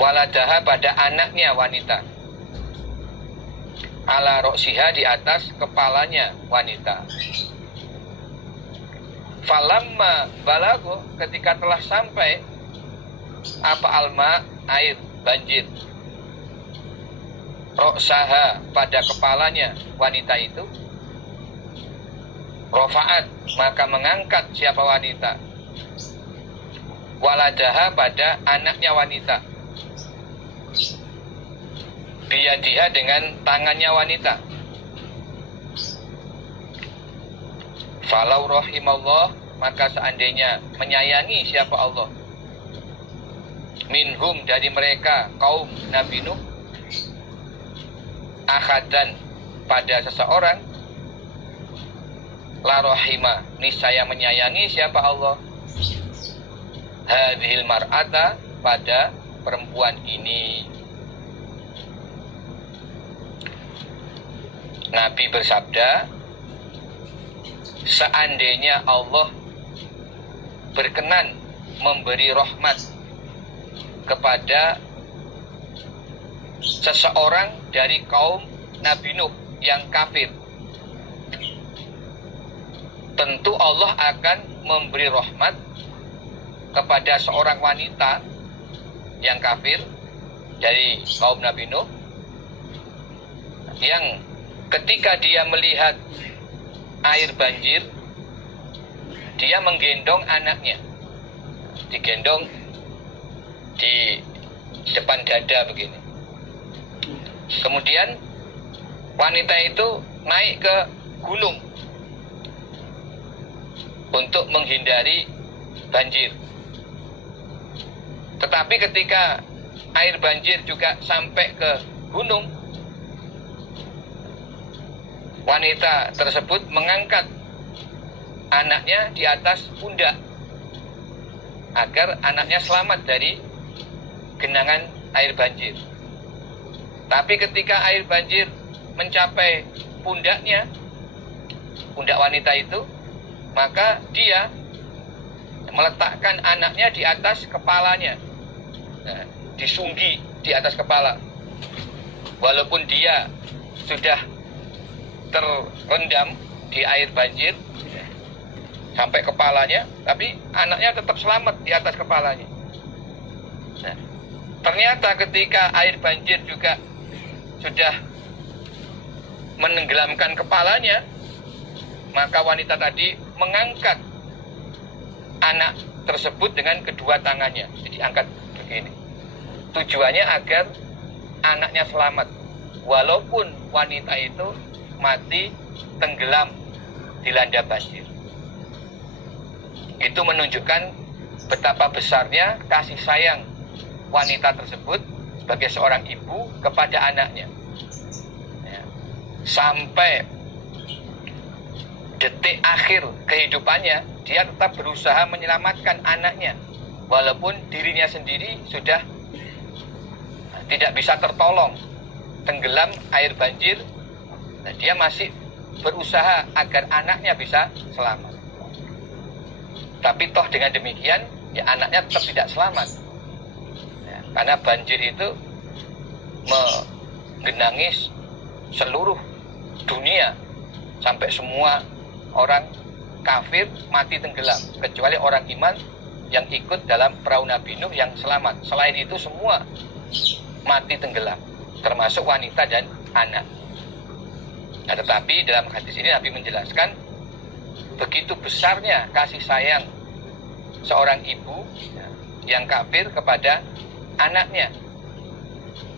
waladaha, pada anaknya wanita, ala roksiha, di atas kepalanya wanita. Falamma balago, ketika telah sampai apa? Alma, air banjir, roksaha, pada kepalanya wanita itu, rofa'at, maka mengangkat siapa wanita, waladaha, pada anaknya wanita, biyadiha, dengan tangannya wanita. Falau rahimallah, maka seandainya menyayangi siapa Allah, minhum, dari mereka kaum Nabi Nuh, akhadan, pada seseorang, la rahima, niscaya menyayangi siapa Allah, hadhil mar'ata, pada perempuan ini. Nabi bersabda, seandainya Allah berkenan memberi rahmat kepada seseorang dari kaum Nabi Nuh yang kafir, tentu Allah akan memberi rahmat kepada seorang wanita yang kafir dari kaum Nabi Nuh, yang ketika dia melihat air banjir, dia menggendong anaknya, digendong di depan dada begini. Kemudian wanita itu naik ke gunung untuk menghindari banjir. Tetapi ketika air banjir juga sampai ke gunung, wanita tersebut mengangkat anaknya di atas pundak agar anaknya selamat dari genangan air banjir. Tapi ketika air banjir mencapai pundaknya, pundak wanita itu, maka dia meletakkan anaknya di atas kepalanya, disunggi di atas kepala. Walaupun dia sudah terendam di air banjir sampai kepalanya, tapi anaknya tetap selamat di atas kepalanya. Nah, ternyata ketika air banjir juga sudah menenggelamkan kepalanya, maka wanita tadi mengangkat anak tersebut dengan kedua tangannya. Jadi angkat begini. Tujuannya agar anaknya selamat, walaupun wanita itu mati tenggelam dilanda banjir. Itu menunjukkan betapa besarnya kasih sayang wanita tersebut sebagai seorang ibu kepada anaknya. Ya. Sampai detik akhir kehidupannya, dia tetap berusaha menyelamatkan anaknya, walaupun dirinya sendiri sudah tidak bisa tertolong, tenggelam air banjir. Nah, dia masih berusaha agar anaknya bisa selamat. Tapi toh dengan demikian, ya anaknya tetap tidak selamat. Ya, karena banjir itu menggenangi seluruh dunia, sampai semua orang kafir mati tenggelam, kecuali orang iman yang ikut dalam perahu Nabi Nuh yang selamat. Selain itu semua mati tenggelam, termasuk wanita dan anak. Nah, tetapi dalam hadis ini Nabi menjelaskan begitu besarnya kasih sayang seorang ibu yang kafir kepada anaknya.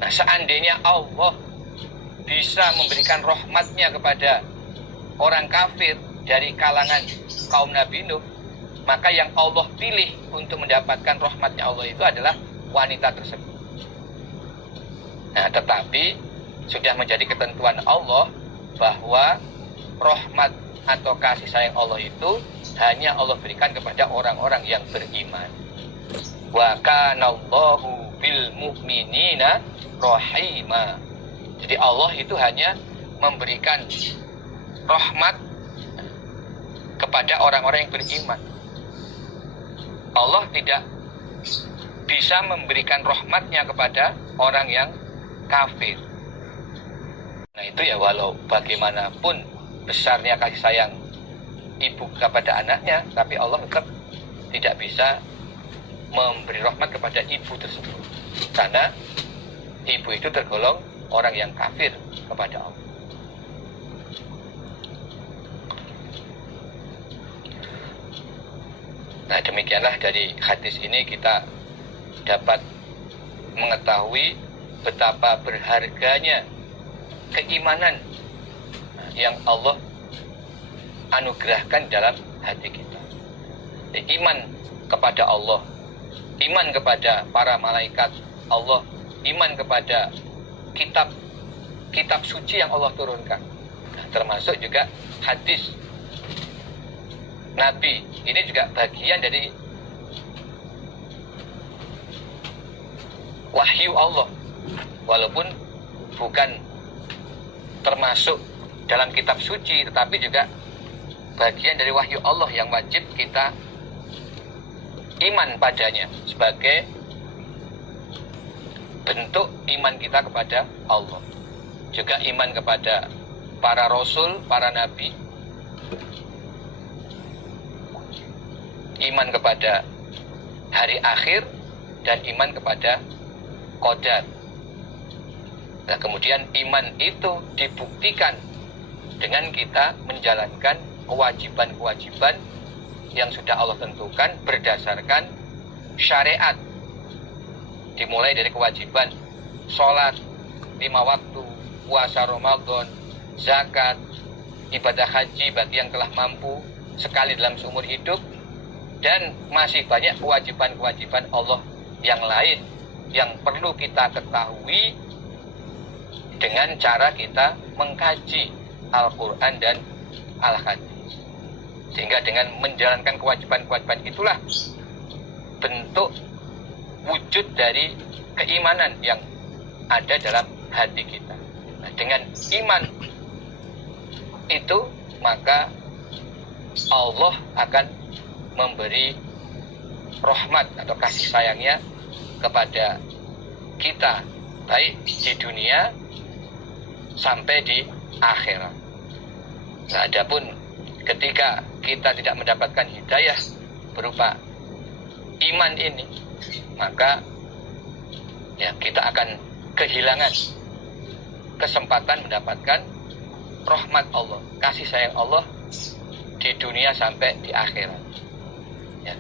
Nah, seandainya Allah bisa memberikan rahmatnya kepada orang kafir dari kalangan kaum Nabi Nuh, maka yang Allah pilih untuk mendapatkan rahmatnya Allah itu adalah wanita tersebut. Nah, tetapi sudah menjadi ketentuan Allah bahwa rahmat atau kasih sayang Allah itu hanya Allah berikan kepada orang-orang yang beriman. Wa kanallahu bil mu'minina rahima. Jadi Allah itu hanya memberikan rahmat kepada orang-orang yang beriman. Allah tidak bisa memberikan rahmatnya kepada orang yang kafir. Nah, itu ya, walau bagaimanapun besarnya kasih sayang ibu kepada anaknya, tapi Allah tetap tidak bisa memberi rahmat kepada ibu tersebut, karena ibu itu tergolong orang yang kafir kepada Allah. Nah, demikianlah dari hadis ini kita dapat mengetahui betapa berharganya keimanan yang Allah anugerahkan dalam hati kita. Iman kepada Allah, iman kepada para malaikat Allah, iman kepada kitab suci yang Allah turunkan. Nah, termasuk juga hadis Nabi. Ini juga bagian dari wahyu Allah, walaupun bukan termasuk dalam kitab suci, tetapi juga bagian dari wahyu Allah yang wajib kita iman padanya sebagai bentuk iman kita kepada Allah. Juga iman kepada para rasul, para nabi, iman kepada hari akhir, dan iman kepada qadar. Nah, kemudian iman itu dibuktikan dengan kita menjalankan kewajiban-kewajiban yang sudah Allah tentukan berdasarkan syariat Dimulai dari kewajiban sholat 5 waktu, puasa Ramadan, zakat, ibadah haji bagi yang telah mampu sekali dalam seumur hidup, dan masih banyak kewajiban-kewajiban Allah yang lain yang perlu kita ketahui dengan cara kita mengkaji Al-Quran dan Al-Hadis. Sehingga dengan menjalankan kewajiban-kewajiban itulah bentuk wujud dari keimanan yang ada dalam hati kita. Nah, dengan iman itu maka Allah akan memberi rahmat atau kasih sayangnya kepada kita, baik di dunia sampai di akhirat. Nah, adapun ketika kita tidak mendapatkan hidayah berupa iman ini, maka ya kita akan kehilangan kesempatan mendapatkan rahmat Allah, kasih sayang Allah di dunia sampai di akhirat. Ya.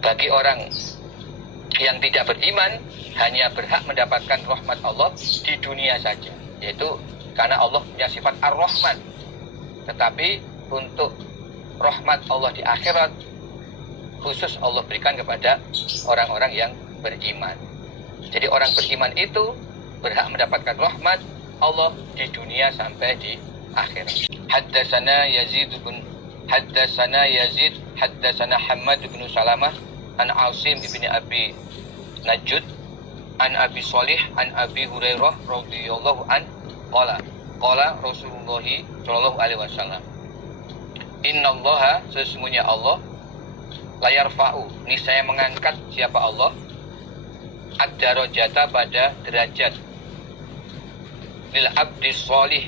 Bagi orang yang tidak beriman hanya berhak mendapatkan rahmat Allah di dunia saja, yaitu karena Allah punya sifat Ar-Rahman. Tetapi untuk rahmat Allah di akhirat khusus Allah berikan kepada orang-orang yang beriman. Jadi orang beriman itu berhak mendapatkan rahmat Allah di dunia sampai di akhirat. Haddatsana Yazid haddatsana Hammad bin Salamah an Asim bin Abi Najud an Abi Shalih an Abi Hurairah radhiyallahu an qala Rasulullah sallallahu alaihi wasallam, innallaha, sesungguhnya Allah, layarfa'u, niscaya mengangkat siapa Allah, ad-darajata, pada derajat, lil abdi sholih,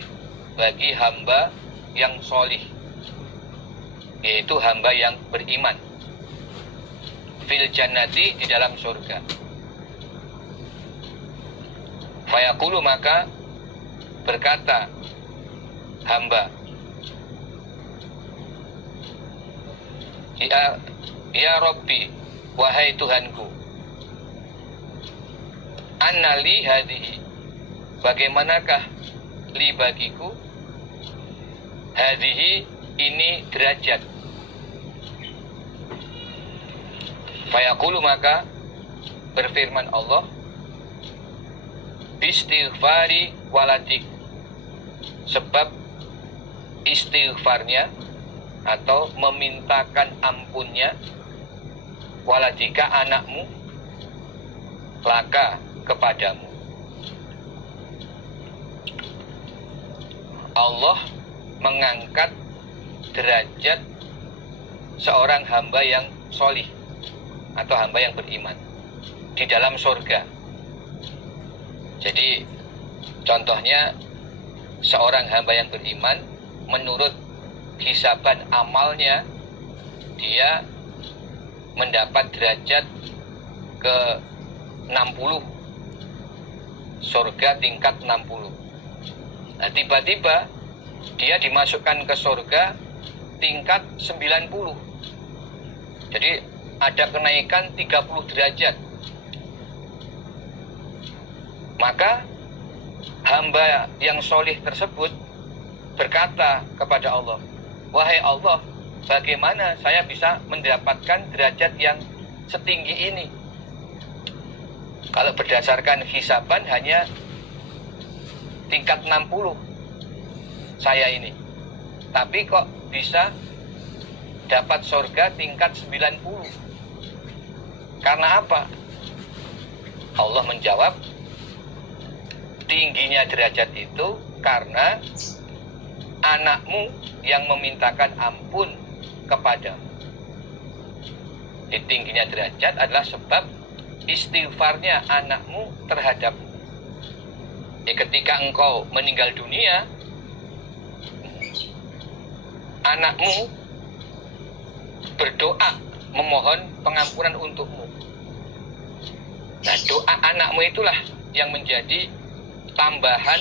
bagi hamba yang sholih, yaitu hamba yang beriman, fil jannati, di dalam surga. Fayaqulu, maka berkata hamba, ya Rabbi, wahai Tuhanku, anna li hadihi, bagaimanakah li bagiku, hadihi, ini derajat. Fayaqulu, maka berfirman Allah, istighfari waladik, sebab istighfarnya atau memintakan ampunnya waladika, anakmu, laka, kepadamu. Allah mengangkat derajat seorang hamba yang sholih atau hamba yang beriman di dalam surga. Jadi contohnya seorang hamba yang beriman, menurut hisaban amalnya dia mendapat derajat ke 60, surga tingkat 60. Nah, tiba-tiba dia dimasukkan ke surga tingkat 90. Jadi ada kenaikan 30 derajat. Maka hamba yang solih tersebut berkata kepada Allah, wahai Allah, bagaimana saya bisa mendapatkan derajat yang setinggi ini? Kalau berdasarkan hisaban hanya tingkat 60 saya ini, tapi kok bisa dapat surga tingkat 90? Karena apa? Allah menjawab, tingginya derajat itu karena anakmu yang memintakan ampun kepadamu. Tingginya derajat adalah sebab istighfarnya anakmu terhadapmu. Ketika engkau meninggal dunia, anakmu berdoa memohon pengampunan untukmu. Nah, doa anakmu itulah yang menjadi tambahan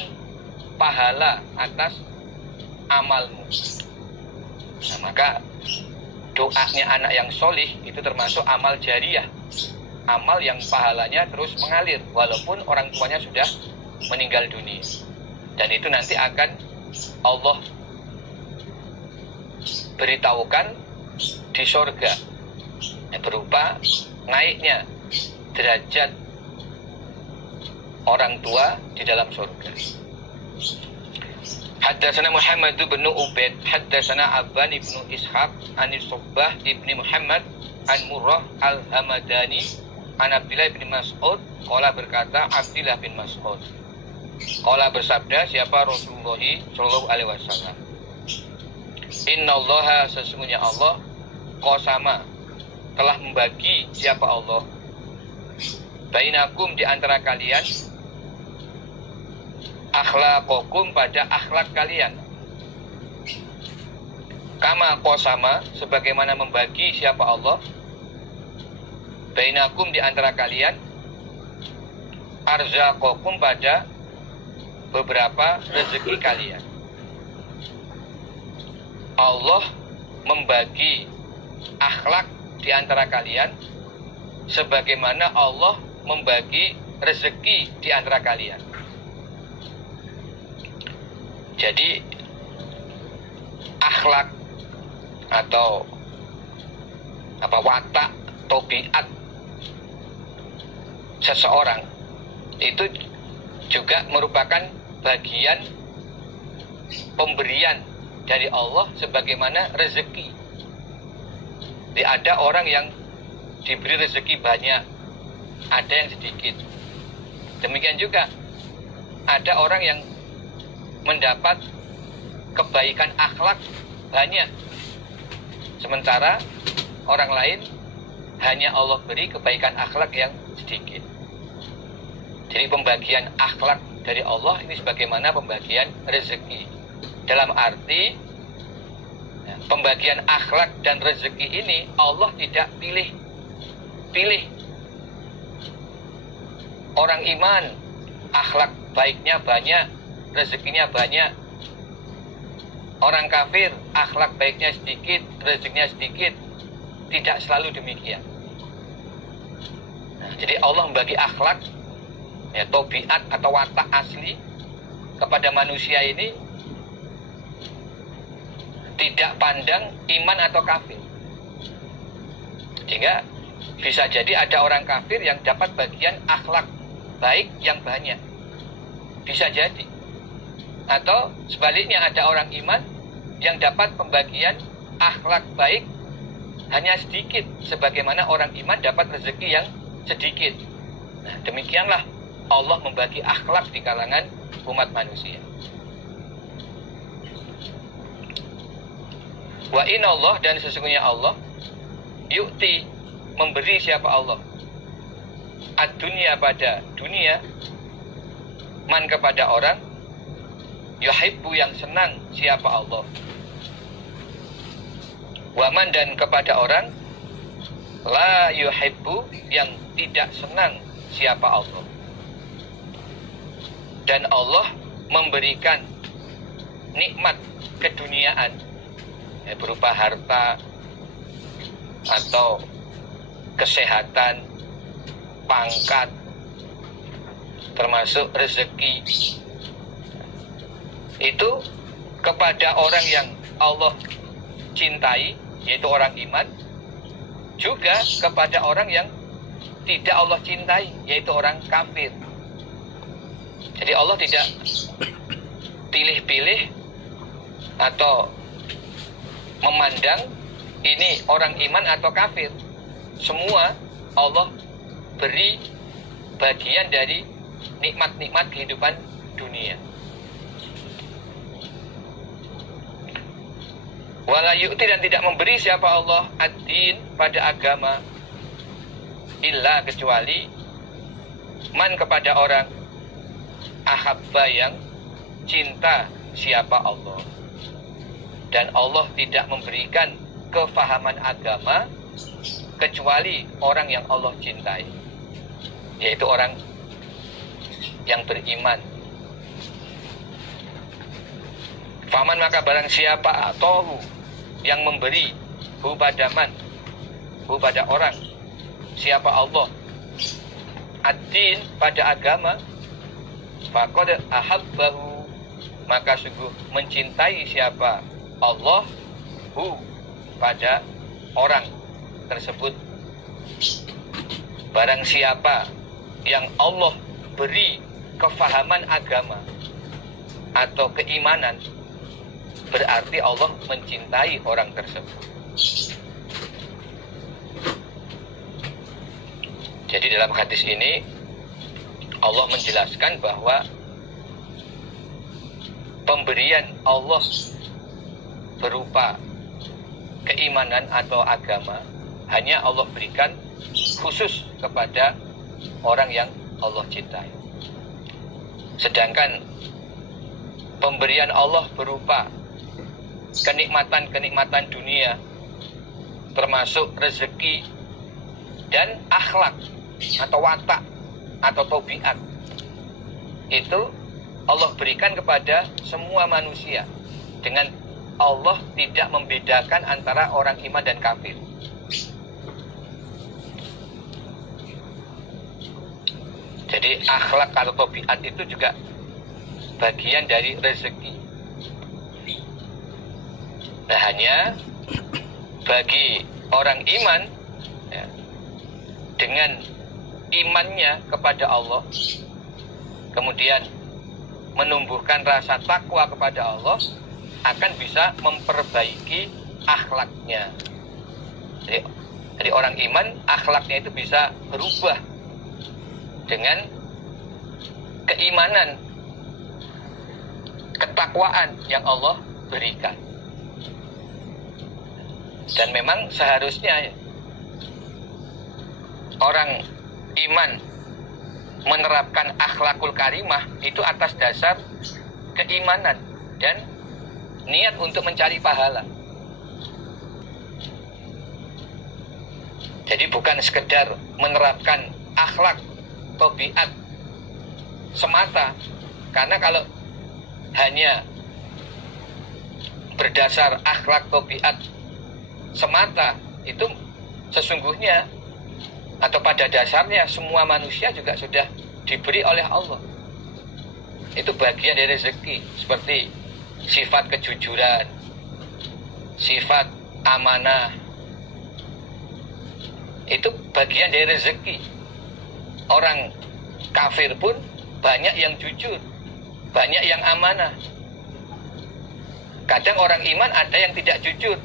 pahala atas amalmu. Nah, maka doanya anak yang solih itu termasuk amal jariyah, amal yang pahalanya terus mengalir walaupun orang tuanya sudah meninggal dunia. Dan itu nanti akan Allah beritahukan di surga berupa naiknya derajat orang tua di dalam surga. Haddatsana Muhammad bin Ubaid, haddatsana Abban ibnu Ishaq, an Subbah ibni Muhammad, an Murrah al-Hamadani, an Abdillah bin Mas'ud, qala berkata Abdillah bin Mas'ud, qala bersabda siapa Rasulullah sallallahu alaihi wasallam, Innallaha sesungguhnya Allah qasama telah membagi siapa Allah bainakum di antara kalian akhlaqakum pada akhlak kalian, kama qasama sebagaimana membagi siapa Allah bainakum di antara kalian arzaqakum pada beberapa rezeki kalian. Allah membagi akhlak di antara kalian sebagaimana Allah membagi rezeki di antara kalian. Jadi akhlak atau watak, tabiat seseorang itu juga merupakan bagian pemberian dari Allah sebagaimana rezeki. Ada orang yang diberi rezeki banyak, ada yang sedikit. Demikian juga ada orang yang mendapat kebaikan akhlak banyak, sementara orang lain hanya Allah beri kebaikan akhlak yang sedikit. Jadi pembagian akhlak dari Allah ini sebagaimana pembagian rezeki. Dalam arti pembagian akhlak dan rezeki ini Allah tidak pilih. Orang iman akhlak baiknya banyak, rezekinya banyak. Orang kafir akhlak baiknya sedikit, rezekinya sedikit. Tidak selalu demikian. Jadi Allah membagi akhlak, tabiat atau watak asli kepada manusia ini tidak pandang iman atau kafir. Sehingga bisa jadi ada orang kafir yang dapat bagian akhlak baik yang banyak. Bisa jadi. Atau sebaliknya ada orang iman yang dapat pembagian akhlak baik hanya sedikit, sebagaimana orang iman dapat rezeki yang sedikit. Nah, demikianlah Allah membagi akhlak di kalangan umat manusia. Wa inna Allah dan sesungguhnya Allah yu'ti memberi siapa Allah ad-dunya pada dunia man kepada orang yuhibbu yang senang siapa Allah waman dan kepada orang la yuhibbu yang tidak senang siapa Allah. Dan Allah memberikan nikmat keduniaan berupa harta atau kesehatan, pangkat, termasuk rezeki, itu kepada orang yang Allah cintai, yaitu orang iman, juga kepada orang yang tidak Allah cintai, yaitu orang kafir. Jadi Allah tidak pilih-pilih atau memandang ini orang iman atau kafir. Semua Allah beri bagian dari nikmat-nikmat kehidupan dunia. Wala yu'ti dan tidak memberi siapa Allah ad-din pada agama illa kecuali man kepada orang ahabba yang cinta siapa Allah. Dan Allah tidak memberikan kefahaman agama kecuali orang yang Allah cintai, yaitu orang yang beriman. Faman maka barang siapa atau yang memberi hu pada man, hu pada orang siapa Allah ad-din pada agama, faqad ahabbahu, maka sungguh mencintai siapa Allah hu pada orang tersebut. Barang siapa yang Allah beri kefahaman agama atau keimanan, berarti Allah mencintai orang tersebut. Jadi dalam hadis ini Allah menjelaskan bahwa pemberian Allah berupa keimanan atau agama hanya Allah berikan khusus kepada orang yang Allah cintai. Sedangkan pemberian Allah berupa kenikmatan-kenikmatan dunia, termasuk rezeki dan akhlak atau watak atau tabiat, itu Allah berikan kepada semua manusia, dengan Allah tidak membedakan antara orang iman dan kafir. Jadi akhlak atau tabiat itu juga bagian dari rezeki. Nah, hanya bagi orang iman, ya, dengan imannya kepada Allah, kemudian menumbuhkan rasa takwa kepada Allah, akan bisa memperbaiki akhlaknya. Jadi orang iman, akhlaknya itu bisa berubah dengan keimanan, ketakwaan yang Allah berikan. Dan memang seharusnya orang iman menerapkan akhlakul karimah itu atas dasar keimanan dan niat untuk mencari pahala. Jadi bukan sekedar menerapkan akhlak tabiat semata, karena kalau hanya berdasar akhlak tabiat semata, itu sesungguhnya atau pada dasarnya semua manusia juga sudah diberi oleh Allah. Itu bagian dari rezeki, seperti sifat kejujuran, sifat amanah, itu bagian dari rezeki. Orang kafir pun banyak yang jujur, banyak yang amanah. Kadang orang iman ada yang tidak jujur,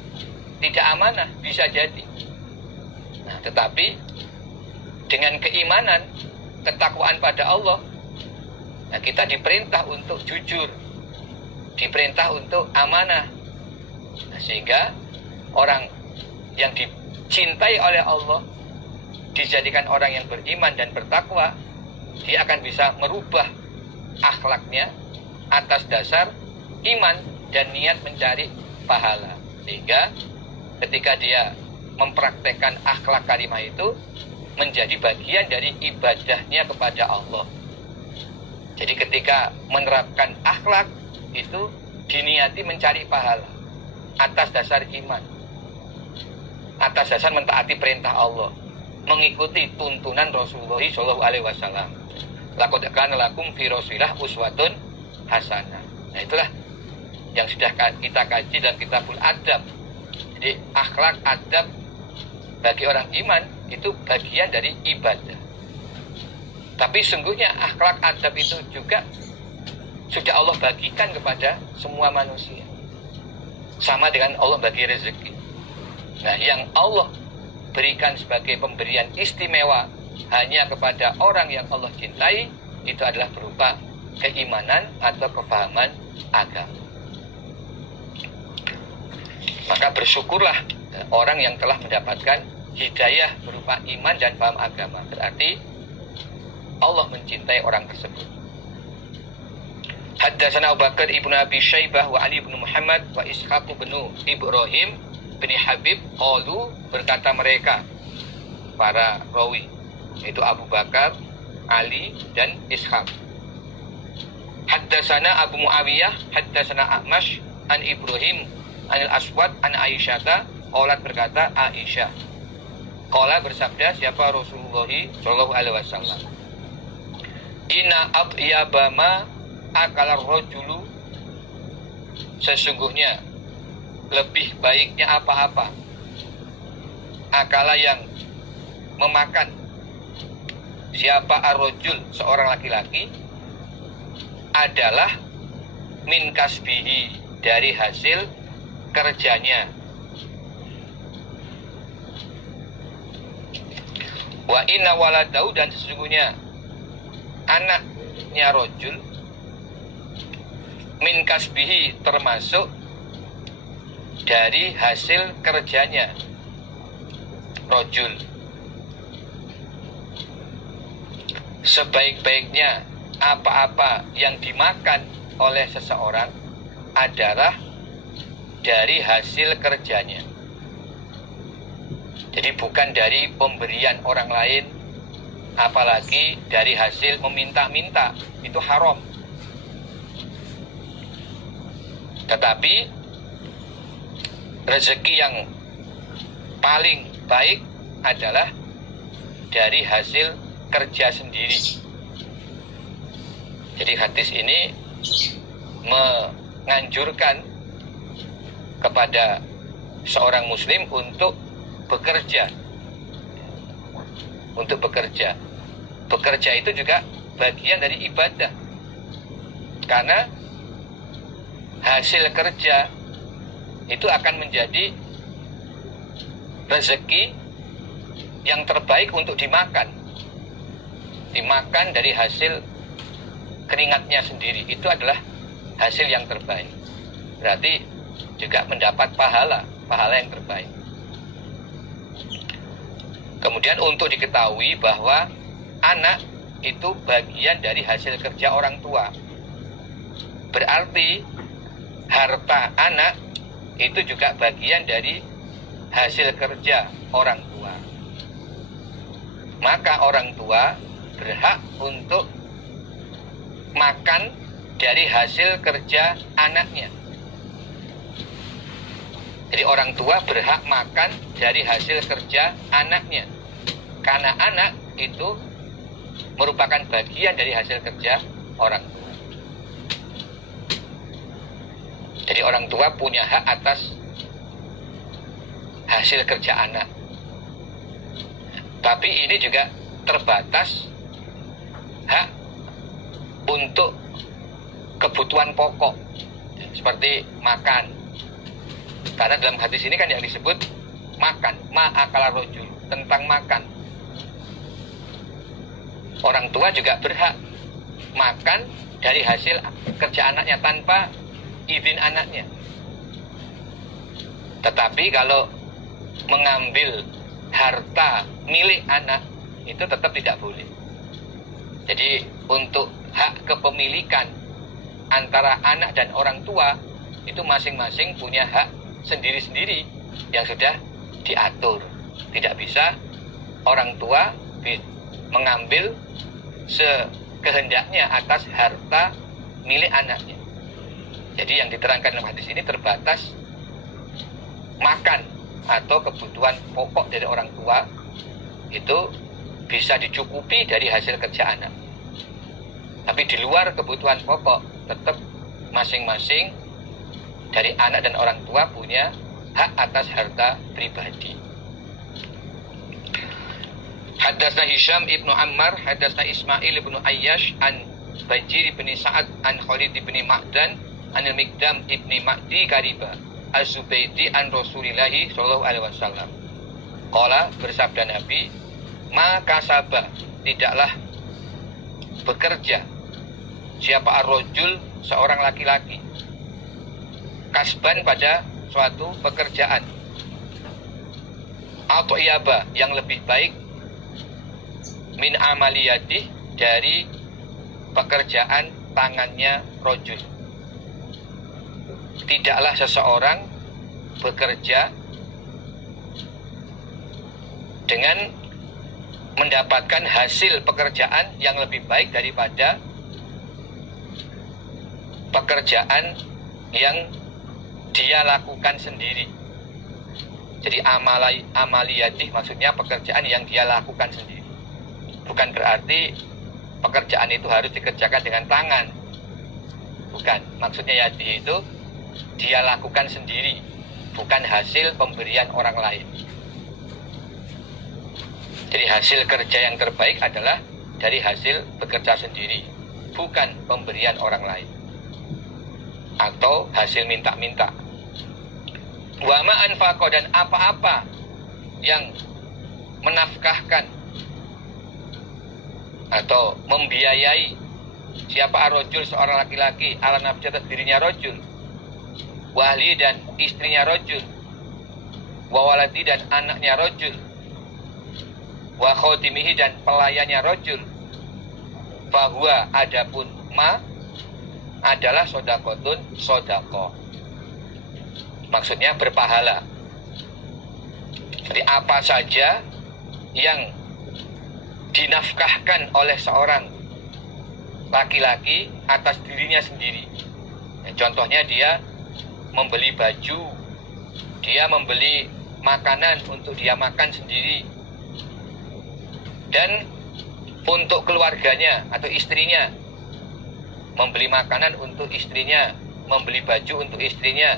tidak amanah, bisa jadi. Nah, tetapi dengan keimanan, ketakwaan pada Allah, nah, kita diperintah untuk jujur, diperintah untuk amanah. Nah, sehingga orang yang dicintai oleh Allah, dijadikan orang yang beriman dan bertakwa, dia akan bisa merubah akhlaknya atas dasar iman dan niat mencari pahala. Sehingga ketika dia mempraktekkan akhlak karimah itu menjadi bagian dari ibadahnya kepada Allah. Jadi ketika menerapkan akhlak itu diniati mencari pahala atas dasar iman, atas dasar mentaati perintah Allah, mengikuti tuntunan Rasulullah SAW. Laqad kana lakum fi Rasulillah uswatun hasanah. Nah, itulah yang sudah kita kaji dalam Kitabul Adab. Jadi akhlak adab bagi orang iman itu bagian dari ibadah. Tapi sungguhnya akhlak adab itu juga sudah Allah bagikan kepada semua manusia, sama dengan Allah bagi rezeki. Nah, yang Allah berikan sebagai pemberian istimewa hanya kepada orang yang Allah cintai, itu adalah berupa keimanan atau kefahaman agama. Maka bersyukurlah orang yang telah mendapatkan hidayah berupa iman dan paham agama. Berarti Allah mencintai orang tersebut. Haddatsana Abu Bakar ibnu Abi Syaibah wa Ali ibnu Muhammad wa Ishaq ibnu Ibrahim bin Habib qalu, berkata mereka para rawi, yaitu Abu Bakar, Ali dan Ishaq. Haddatsana Abu Muawiyah haddatsana A'mash an Ibrahim anil Aswad an Aisyata, qalat, berkata Aisyah, qala, bersabda siapa Rasulullah sallallahu alaihi wasallam, Inna atyabama akala rojulu, sesungguhnya lebih baiknya apa-apa akala yang memakan siapa arrojul seorang laki-laki adalah min kasbihi dari hasil kerjanya. Wa inna waladau, dan sesungguhnya anaknya rojul min kasbihi termasuk dari hasil kerjanya rojul. Sebaik-baiknya apa-apa yang dimakan oleh seseorang adalah dari hasil kerjanya. Jadi bukan dari pemberian orang lain, apalagi dari hasil meminta-minta, itu haram. Tetapi rezeki yang paling baik adalah dari hasil kerja sendiri. Jadi hadis ini menganjurkan kepada seorang muslim untuk bekerja. Untuk bekerja. Bekerja itu juga bagian dari ibadah. Karena hasil kerja itu akan menjadi rezeki yang terbaik untuk dimakan. Dimakan dari hasil keringatnya sendiri, itu adalah hasil yang terbaik. Berarti juga mendapat pahala yang terbaik. Kemudian untuk diketahui bahwa anak itu bagian dari hasil kerja orang tua. Berarti harta anak itu juga bagian dari hasil kerja orang tua. Maka orang tua berhak untuk makan dari hasil kerja anaknya. Jadi orang tua berhak makan dari hasil kerja anaknya. Karena anak itu merupakan bagian dari hasil kerja orang tua. Jadi orang tua punya hak atas hasil kerja anak. Tapi ini juga terbatas hak untuk kebutuhan pokok seperti makan. Karena dalam hadis ini kan yang disebut makan, ma'akala rojul, tentang makan. Orang tua juga berhak makan dari hasil kerja anaknya tanpa izin anaknya. Tetapi kalau mengambil harta milik anak itu tetap tidak boleh. Jadi untuk hak kepemilikan antara anak dan orang tua itu masing-masing punya hak sendiri-sendiri yang sudah diatur. Tidak bisa orang tua mengambil sekehendaknya atas harta milik anaknya. Jadi yang diterangkan dalam hadis ini terbatas makan atau kebutuhan pokok dari orang tua itu bisa dicukupi dari hasil kerja anak. Tapi di luar kebutuhan pokok tetap masing-masing dari anak dan orang tua punya hak atas harta pribadi. Hadatsana Hisham ibnu Ammar, hadatsana Ismail ibnu Ayyash an Bajir ibn Sa'ad an Khalid ibn Ma'dan an Al-Miqdam ibn Ma'di Kariba Az-Zubaydi an Rasulillahi sallallahu alaihi wasallam. Qala, bersabda Nabi, maka sabah, tidaklah bekerja siapa ar-rajul, seorang laki-laki, kasban pada suatu pekerjaan, atau iyaba yang lebih baik, min amaliyatih, dari pekerjaan tangannya rojul. Tidaklah seseorang bekerja dengan mendapatkan hasil pekerjaan yang lebih baik daripada pekerjaan yang dia lakukan sendiri. Jadi amaliyatih maksudnya pekerjaan yang dia lakukan sendiri. Bukan berarti pekerjaan itu harus dikerjakan dengan tangan. Bukan, maksudnya yadi itu dia lakukan sendiri, bukan hasil pemberian orang lain. Jadi hasil kerja yang terbaik adalah dari hasil bekerja sendiri, bukan pemberian orang lain atau hasil minta-minta. Wa ma anfaqa, dan apa-apa yang menafkahkan atau membiayai siapa arrojul, seorang laki-laki, ala nafsi, atas dirinya rojul, wahli, dan istrinya rojul, wawaladi, dan anaknya rojul, wa khotimihi, dan pelayannya rojul, fahuwa, adapun ma adalah sodakotun, sodako, maksudnya berpahala. Jadi apa saja yang dinafkahkan oleh seorang laki-laki atas dirinya sendiri, contohnya dia membeli baju, dia membeli makanan untuk dia makan sendiri, dan untuk keluarganya atau istrinya, membeli makanan untuk istrinya, membeli baju untuk istrinya,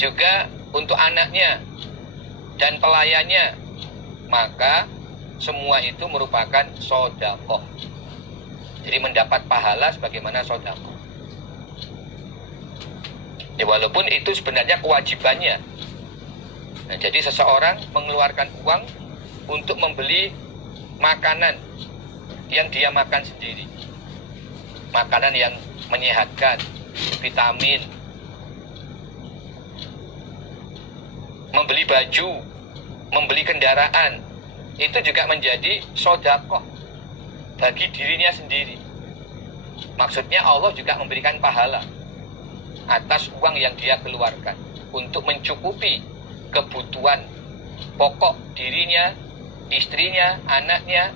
juga untuk anaknya dan pelayannya, maka semua itu merupakan sodakoh. Jadi mendapat pahala sebagaimana sodakoh. Ya, walaupun itu sebenarnya kewajibannya. Nah, jadi seseorang mengeluarkan uang untuk membeli makanan yang dia makan sendiri, makanan yang menyehatkan, vitamin, membeli baju, membeli kendaraan, itu juga menjadi sodakoh bagi dirinya sendiri. Maksudnya Allah juga memberikan pahala atas uang yang dia keluarkan untuk mencukupi kebutuhan pokok dirinya, istrinya, anaknya,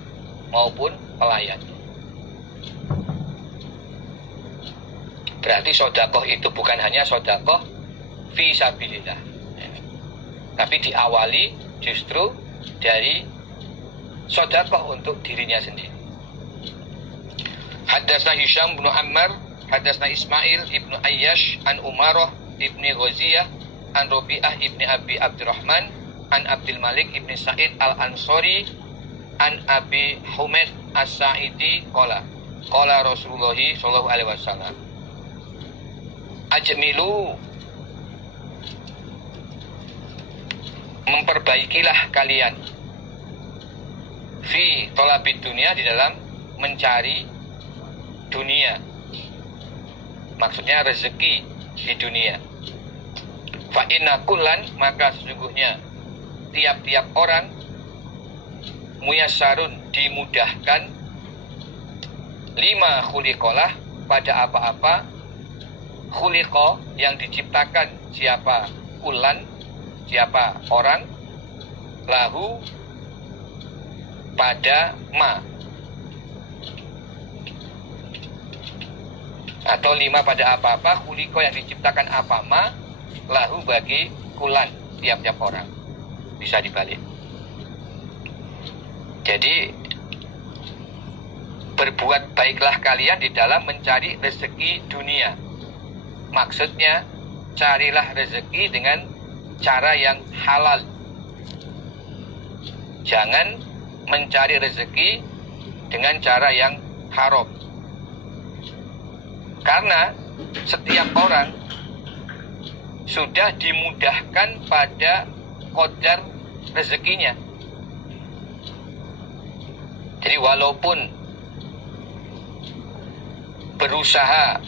maupun pelayannya. Berarti sodakoh itu bukan hanya sodakoh fi sabilillah, tapi diawali justru dari sodakoh untuk dirinya sendiri. Haddatsna Hisham bin Ammar, haddatsna Ismail ibnu Ayyash, an Umarah ibni Ghaziyah, an Rabi'ah ibni Abi Abdurrahman, an Abdul Malik ibni Sa'id al-Ansori, an Abi Humaid as-Sa'idi, qala Rasulullah sallallahu alaihi wasallam, ajmilu, memperbaikilah kalian, fi tolabid dunia, di dalam mencari dunia, maksudnya rezeki di dunia. Fa inna kullan, maka sesungguhnya tiap-tiap orang, muyassarun, dimudahkan, lima khuliqolah, pada apa-apa, khuliqo, yang diciptakan, siapa kullan, siapa orang, lahu, pada ma, atau lima pada apa-apa, khuliqo, yang diciptakan apa ma, lahu, bagi kulan, tiap-tiap orang. Bisa dibalik. Jadi berbuat baiklah kalian di dalam mencari rezeki dunia. Maksudnya carilah rezeki dengan cara yang halal. Jangan mencari rezeki dengan cara yang haram. Karena setiap orang sudah dimudahkan pada qadar rezekinya. Jadi walaupun berusaha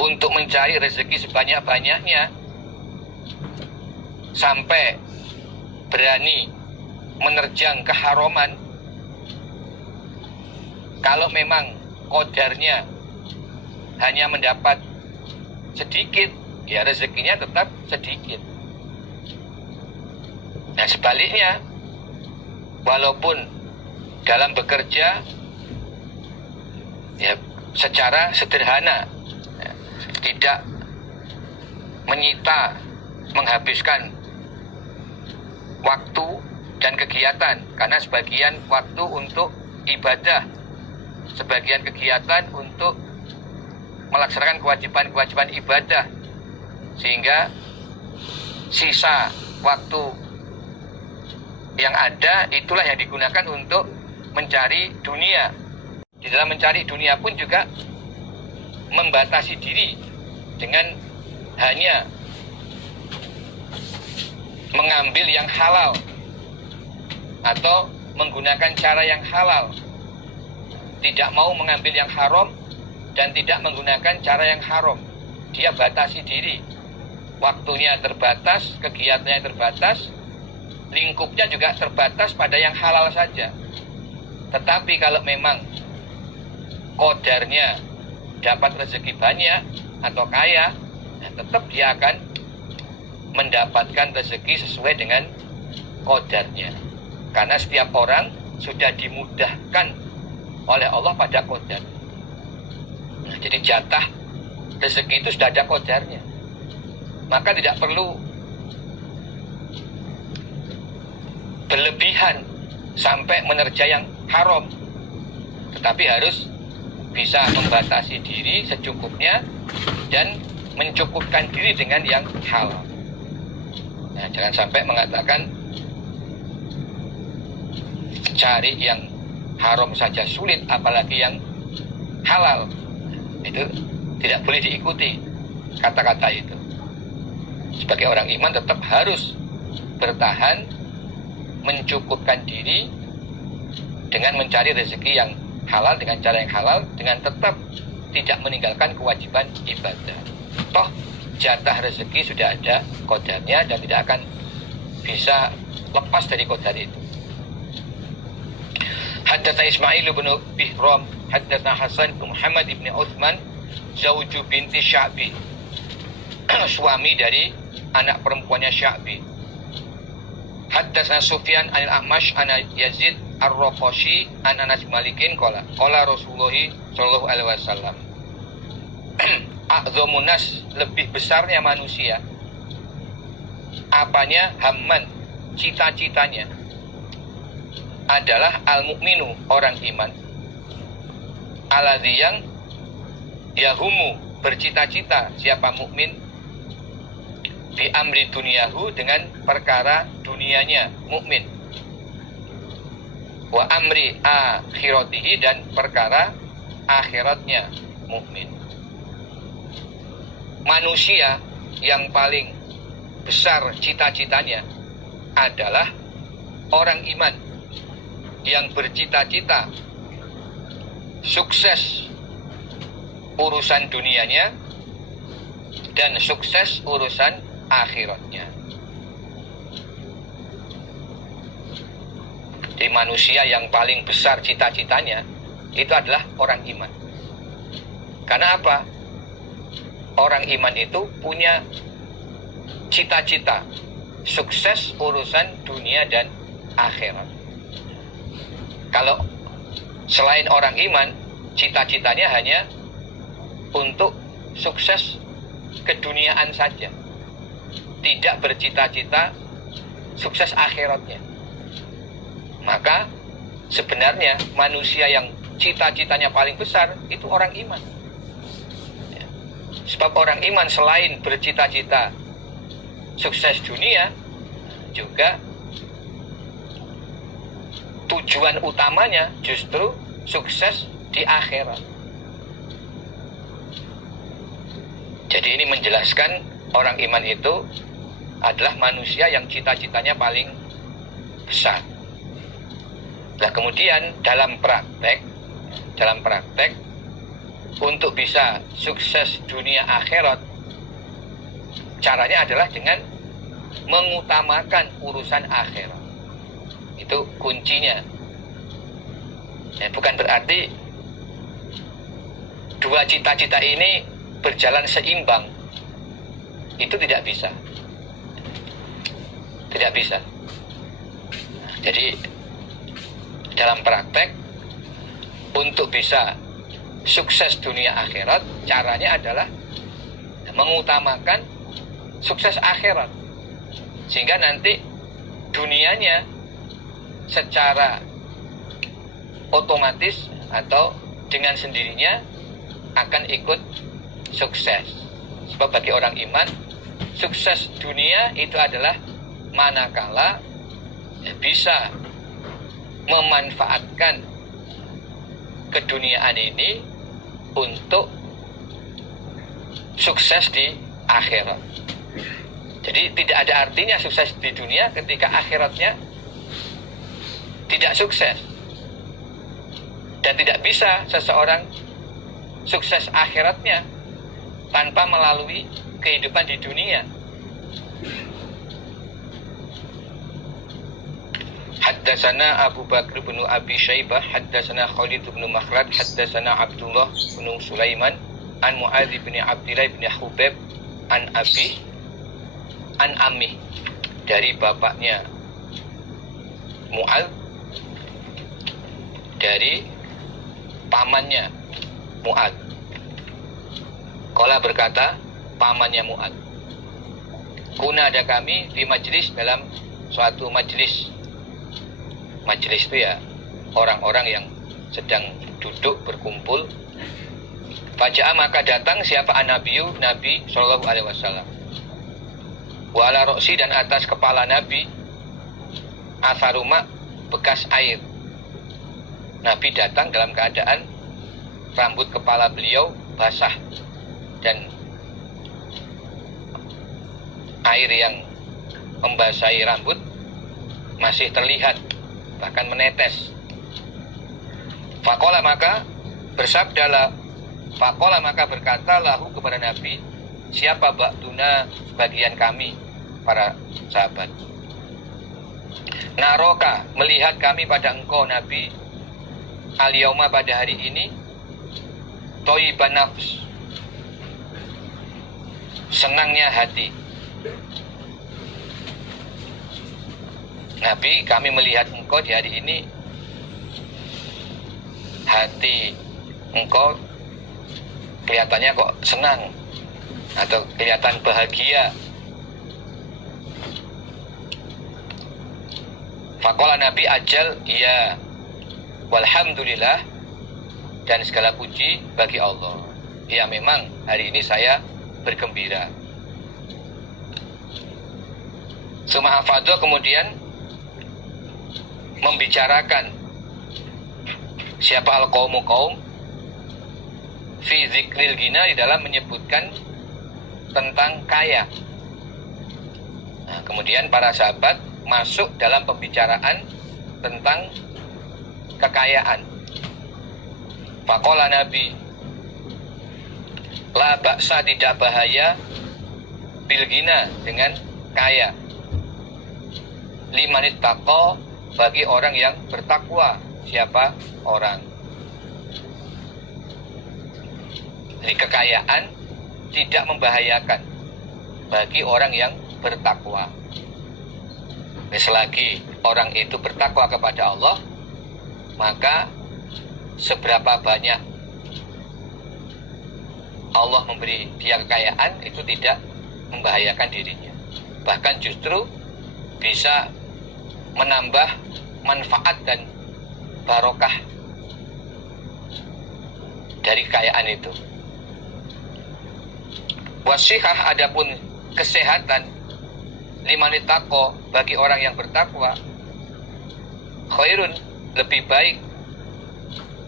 untuk mencari rezeki sebanyak-banyaknya, sampai berani menerjang keharaman, kalau memang qadarnya hanya mendapat sedikit, ya rezekinya tetap sedikit. Nah sebaliknya, walaupun dalam bekerja ya secara sederhana, ya, tidak menyita, menghabiskan waktu dan kegiatan, karena sebagian waktu untuk ibadah, sebagian kegiatan untuk melaksanakan kewajiban-kewajiban ibadah, sehingga sisa waktu yang ada itulah yang digunakan untuk mencari dunia. Di dalam mencari dunia pun juga membatasi diri dengan hanya mengambil yang halal atau menggunakan cara yang halal, tidak mau mengambil yang haram dan tidak menggunakan cara yang haram. Dia batasi diri, waktunya terbatas, kegiatannya terbatas, lingkupnya juga terbatas pada yang halal saja. Tetapi kalau memang qadarnya dapat rezeki banyak atau kaya, tetap dia akan mendapatkan rezeki sesuai dengan qadarnya. Karena setiap orang sudah dimudahkan oleh Allah pada qadar. Nah, jadi jatah rezeki itu sudah ada qadarnya. Maka tidak perlu berlebihan sampai menerja yang haram, tetapi harus bisa membatasi diri secukupnya dan mencukupkan diri dengan yang halal. Nah, jangan sampai mengatakan cari yang haram saja sulit, apalagi yang halal. Itu tidak boleh diikuti kata-kata itu. Sebagai orang iman tetap harus bertahan, mencukupkan diri dengan mencari rezeki yang halal dengan cara yang halal, dengan tetap tidak meninggalkan kewajiban ibadah. Toh jatah rezeki sudah ada qadarnya dan tidak akan bisa lepas dari qadar itu. Haddatsana Ismail bin Bihram, haddatsana Hasan bin Muhammad bin Utsman, zauju binti Sya'bi, suami dari anak perempuannya Sya'bi. Haddatsana Sufyan anil A'mash ana Yazid ar-Raqashi an Anas Malikin qala Rasulullah sallallahu alaihi wasallam, a'dhamun nas, lebih besarnya manusia apanya, hamman, cita-citanya, adalah al-mu'minu, orang iman, alladzi yang yahumu, bercita-cita siapa mukmin, bi amri dunyahu, dengan perkara dunianya mukmin, wa amri akhiratihi, dan perkara akhiratnya mukmin. Manusia yang paling besar cita-citanya adalah orang iman yang bercita-cita sukses urusan dunianya dan sukses urusan akhiratnya. Jadi manusia yang paling besar cita-citanya itu adalah orang iman. Karena apa? Orang iman itu punya cita-cita sukses urusan dunia dan akhirat. Kalau selain orang iman, cita-citanya hanya untuk sukses keduniaan saja, tidak bercita-cita sukses akhiratnya, maka sebenarnya manusia yang cita-citanya paling besar itu orang iman. Sebab orang iman selain bercita-cita sukses dunia, juga tujuan utamanya justru sukses di akhirat. Jadi ini menjelaskan orang iman itu adalah manusia yang cita-citanya paling besar. Nah, kemudian dalam praktek untuk bisa sukses dunia akhirat, caranya adalah dengan mengutamakan urusan akhirat. Itu kuncinya. Ya, bukan berarti dua cita-cita ini berjalan seimbang. Itu tidak bisa. Tidak bisa. Jadi dalam praktek untuk bisa sukses dunia akhirat, caranya adalah mengutamakan sukses akhirat, sehingga nanti dunianya secara otomatis atau dengan sendirinya akan ikut sukses. Sebab bagi orang iman, sukses dunia itu adalah manakala bisa memanfaatkan keduniaan ini untuk sukses di akhirat. Jadi tidak ada artinya sukses di dunia ketika akhiratnya tidak sukses. Dan tidak bisa seseorang sukses akhiratnya tanpa melalui kehidupan di dunia. Haddatsana Abu Bakr bin Abi Syaibah, haddatsana Khalid bin Makhlad, haddatsana Abdullah bin Sulaiman an Muadz bin Abdillah bin Hubab an Abi an Ammi, dari bapaknya Muadz dari pamannya Muadz. Qala berkata pamannya Muadz, kuna ada kami di majlis, dalam suatu majlis. Majlis itu ya orang-orang yang sedang duduk berkumpul. Faja'a, maka datang siapa an-nabiyyu, Nabi sallallahu alaihi wasallam. Wa ala ra'si, dan atas kepala Nabi atharuma, bekas air. Nabi datang dalam keadaan rambut kepala beliau basah dan air yang membasahi rambut masih terlihat, bahkan menetes. Faqala, maka bersabdalah, faqala, maka berkata lahu kepada Nabi, siapa ba'duna, sebagian kami para sahabat, naroka, melihat kami pada engkau Nabi, al-yauma, pada hari ini, thayyiban nafs, senangnya hati. Nabi, kami melihat engkau di hari ini, hati engkau kelihatannya kok senang atau kelihatan bahagia. Faqala, Nabi, ajal, iya, walhamdulillah, dan segala puji bagi Allah. Ya, memang hari ini saya bergembira. Suma afadha, kemudian membicarakan siapa al-qaumu, kaum, fi zikril ghina, di dalam menyebutkan tentang kaya. Nah, kemudian para sahabat masuk dalam pembicaraan tentang kekayaan. Faqala, Nabi, la ba'sa, tidak bahaya, bil ghina, dengan kaya, limanit taqa, bagi orang yang bertakwa. Siapa orang? Jadi kekayaan tidak membahayakan bagi orang yang bertakwa. Selagi orang itu bertakwa kepada Allah, maka seberapa banyak Allah memberi dia kekayaan, itu tidak membahayakan dirinya. Bahkan justru bisa menambah manfaat dan barokah dari kekayaan itu. Wasihah, adapun kesehatan, limanit taqwa, bagi orang yang bertakwa, khairun, lebih baik,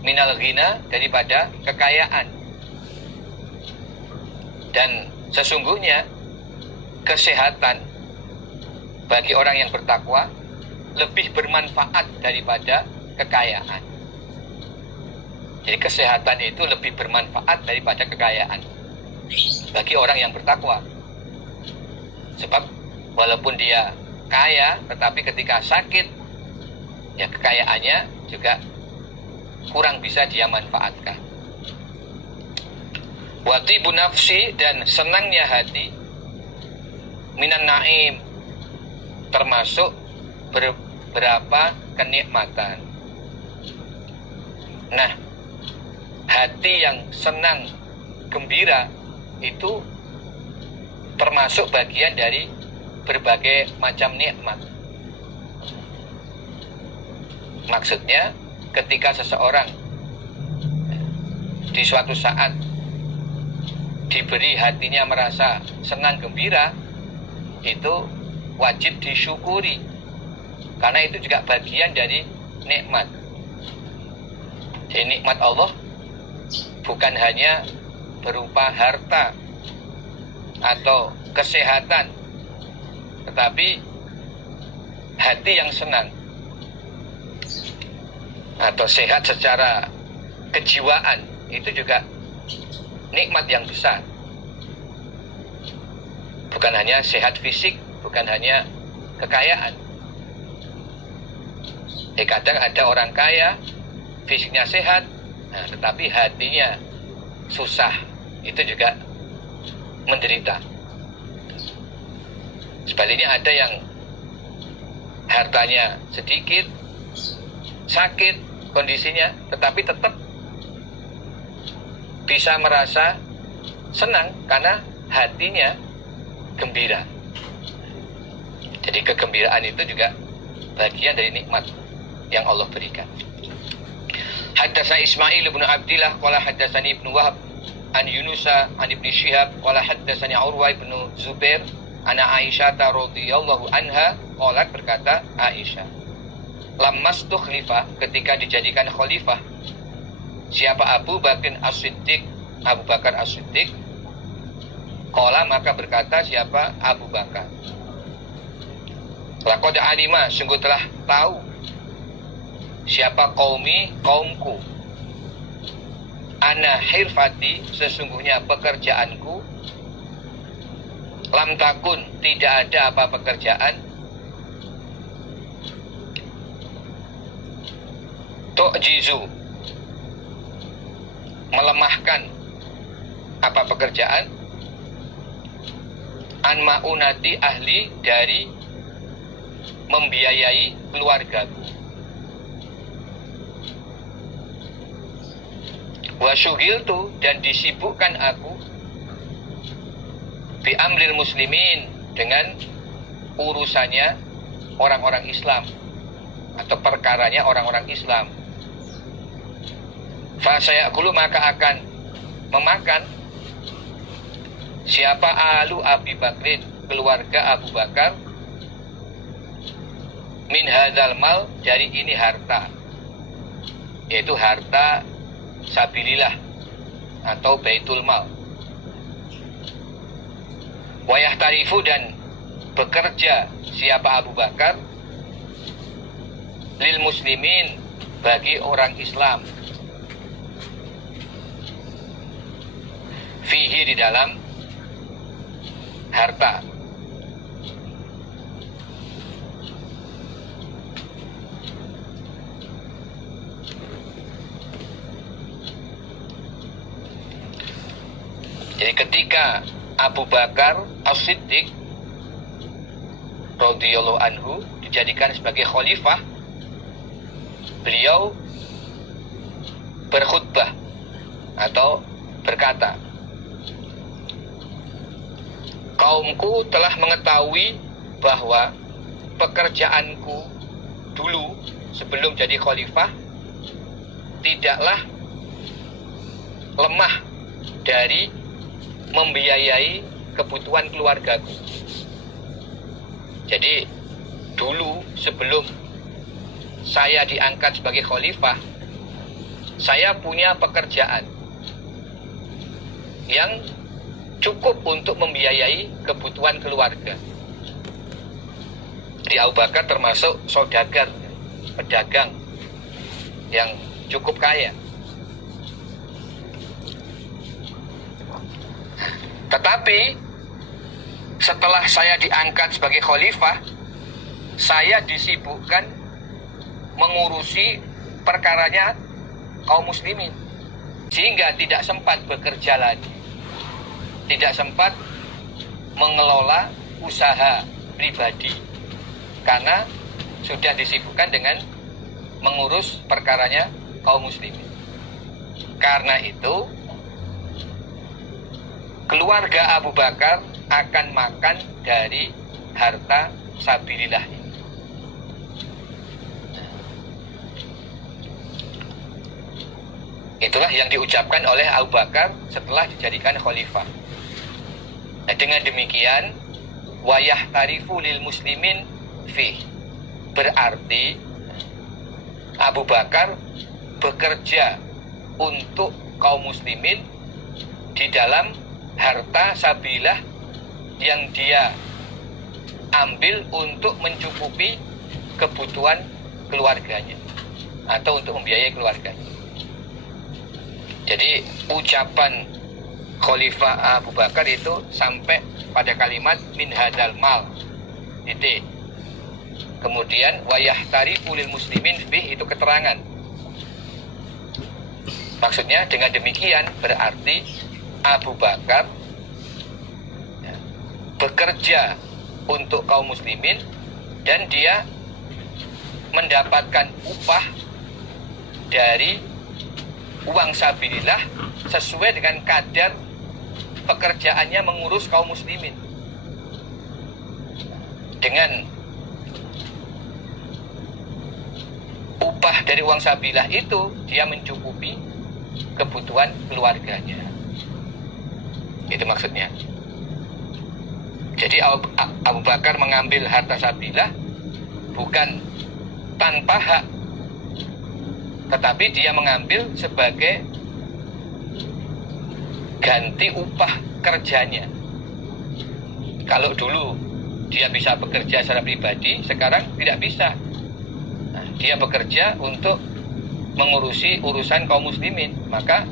minal ghina, daripada kekayaan. Dan sesungguhnya kesehatan bagi orang yang bertakwa lebih bermanfaat daripada kekayaan. Jadi kesehatan itu lebih bermanfaat daripada kekayaan bagi orang yang bertakwa. Sebab walaupun dia kaya, tetapi ketika sakit, ya kekayaannya juga kurang bisa dia manfaatkan. Wa tibu nafsi, dan senangnya hati, minan naim, termasuk beberapa kenikmatan. Nah, hati yang senang, gembira, itu termasuk bagian dari berbagai macam nikmat. Maksudnya, ketika seseorang di suatu saat diberi hatinya merasa senang gembira, itu wajib disyukuri, karena itu juga bagian dari nikmat. Jadi nikmat Allah bukan hanya berupa harta atau kesehatan, tetapi hati yang senang atau sehat secara kejiwaan, itu juga nikmat yang besar. Bukan hanya sehat fisik, bukan hanya kekayaan. Kadang ada orang kaya, fisiknya sehat, tetapi hatinya susah, itu juga menderita. Sebaliknya ada yang hartanya sedikit, sakit kondisinya, tetapi tetap bisa merasa senang karena hatinya gembira. Jadi kegembiraan itu juga bagian dari nikmat yang Allah berikan. Haddatsana Ismail bin Abdillah qala haddatsani Ibnu Wahab an Yunusa an Ibnu Syihab qala haddatsani Urwa bin Zubair ana Aisyah radhiyallahu anha qalat, berkata Aisyah, lammas tukhlifah, ketika dijadikan khalifah siapa Abu Bakar As-Siddiq, Abu Bakar As-Siddiq, qala, maka berkata siapa Abu Bakar, laqad alima, sungguh telah tahu siapa kaumku, ana hirfati, sesungguhnya pekerjaanku, lam takun, tidak ada apa pekerjaan, tu'jizu, melemahkan apa pekerjaan, an ma'unati ahli, dari membiayai keluargaku, wa syughiltu, dan disibukkan aku, bi amril muslimin, dengan urusannya orang-orang Islam atau perkaranya orang-orang Islam. Fa sayakulu, maka akan memakan siapa alu Abi Bakrin, keluarga Abu Bakar, min hadzal mal, dari ini harta, yaitu harta sabilillah atau baitul mal. Wayah tarifu, dan bekerja siapa Abu Bakar, lil muslimin, bagi orang Islam, fihi, di dalam harta. Jadi ketika Abu Bakar As-Siddiq radhiyallahu anhu dijadikan sebagai khalifah, beliau berkhutbah atau berkata, kaumku telah mengetahui bahwa pekerjaanku dulu sebelum jadi khalifah tidaklah lemah dari membiayai kebutuhan keluargaku. Jadi dulu sebelum saya diangkat sebagai khalifah, saya punya pekerjaan yang cukup untuk membiayai kebutuhan keluarga. Di Abu Bakar termasuk saudagar, pedagang yang cukup kaya. Tetapi setelah saya diangkat sebagai khalifah, saya disibukkan mengurusi perkaranya kaum muslimin, sehingga tidak sempat bekerja lagi, tidak sempat mengelola usaha pribadi, karena sudah disibukkan dengan mengurus perkaranya kaum muslimin. Karena itu keluarga Abu Bakar akan makan dari harta sabilillah ini. Itulah yang diucapkan oleh Abu Bakar setelah dijadikan khalifah. Nah, dengan demikian wayah tarifu lil muslimin fi, berarti Abu Bakar bekerja untuk kaum muslimin di dalam harta sabilah yang dia ambil untuk mencukupi kebutuhan keluarganya atau untuk membiayai keluarganya. Jadi ucapan Khalifah Abu Bakar itu sampai pada kalimat min hadal mal titik. Kemudian wayah tarifu lil muslimin fi, itu keterangan. Maksudnya dengan demikian berarti Abu Bakar bekerja untuk kaum muslimin dan dia mendapatkan upah dari uang sabilillah sesuai dengan kadar pekerjaannya mengurus kaum muslimin. Dengan upah dari uang sabilillah itu dia mencukupi kebutuhan keluarganya. Itu maksudnya. Jadi Abu Bakar mengambil harta sabilillah bukan tanpa hak, tetapi dia mengambil sebagai ganti upah kerjanya. Kalau dulu dia bisa bekerja secara pribadi, sekarang tidak bisa. Nah, dia bekerja untuk mengurusi urusan kaum muslimin, maka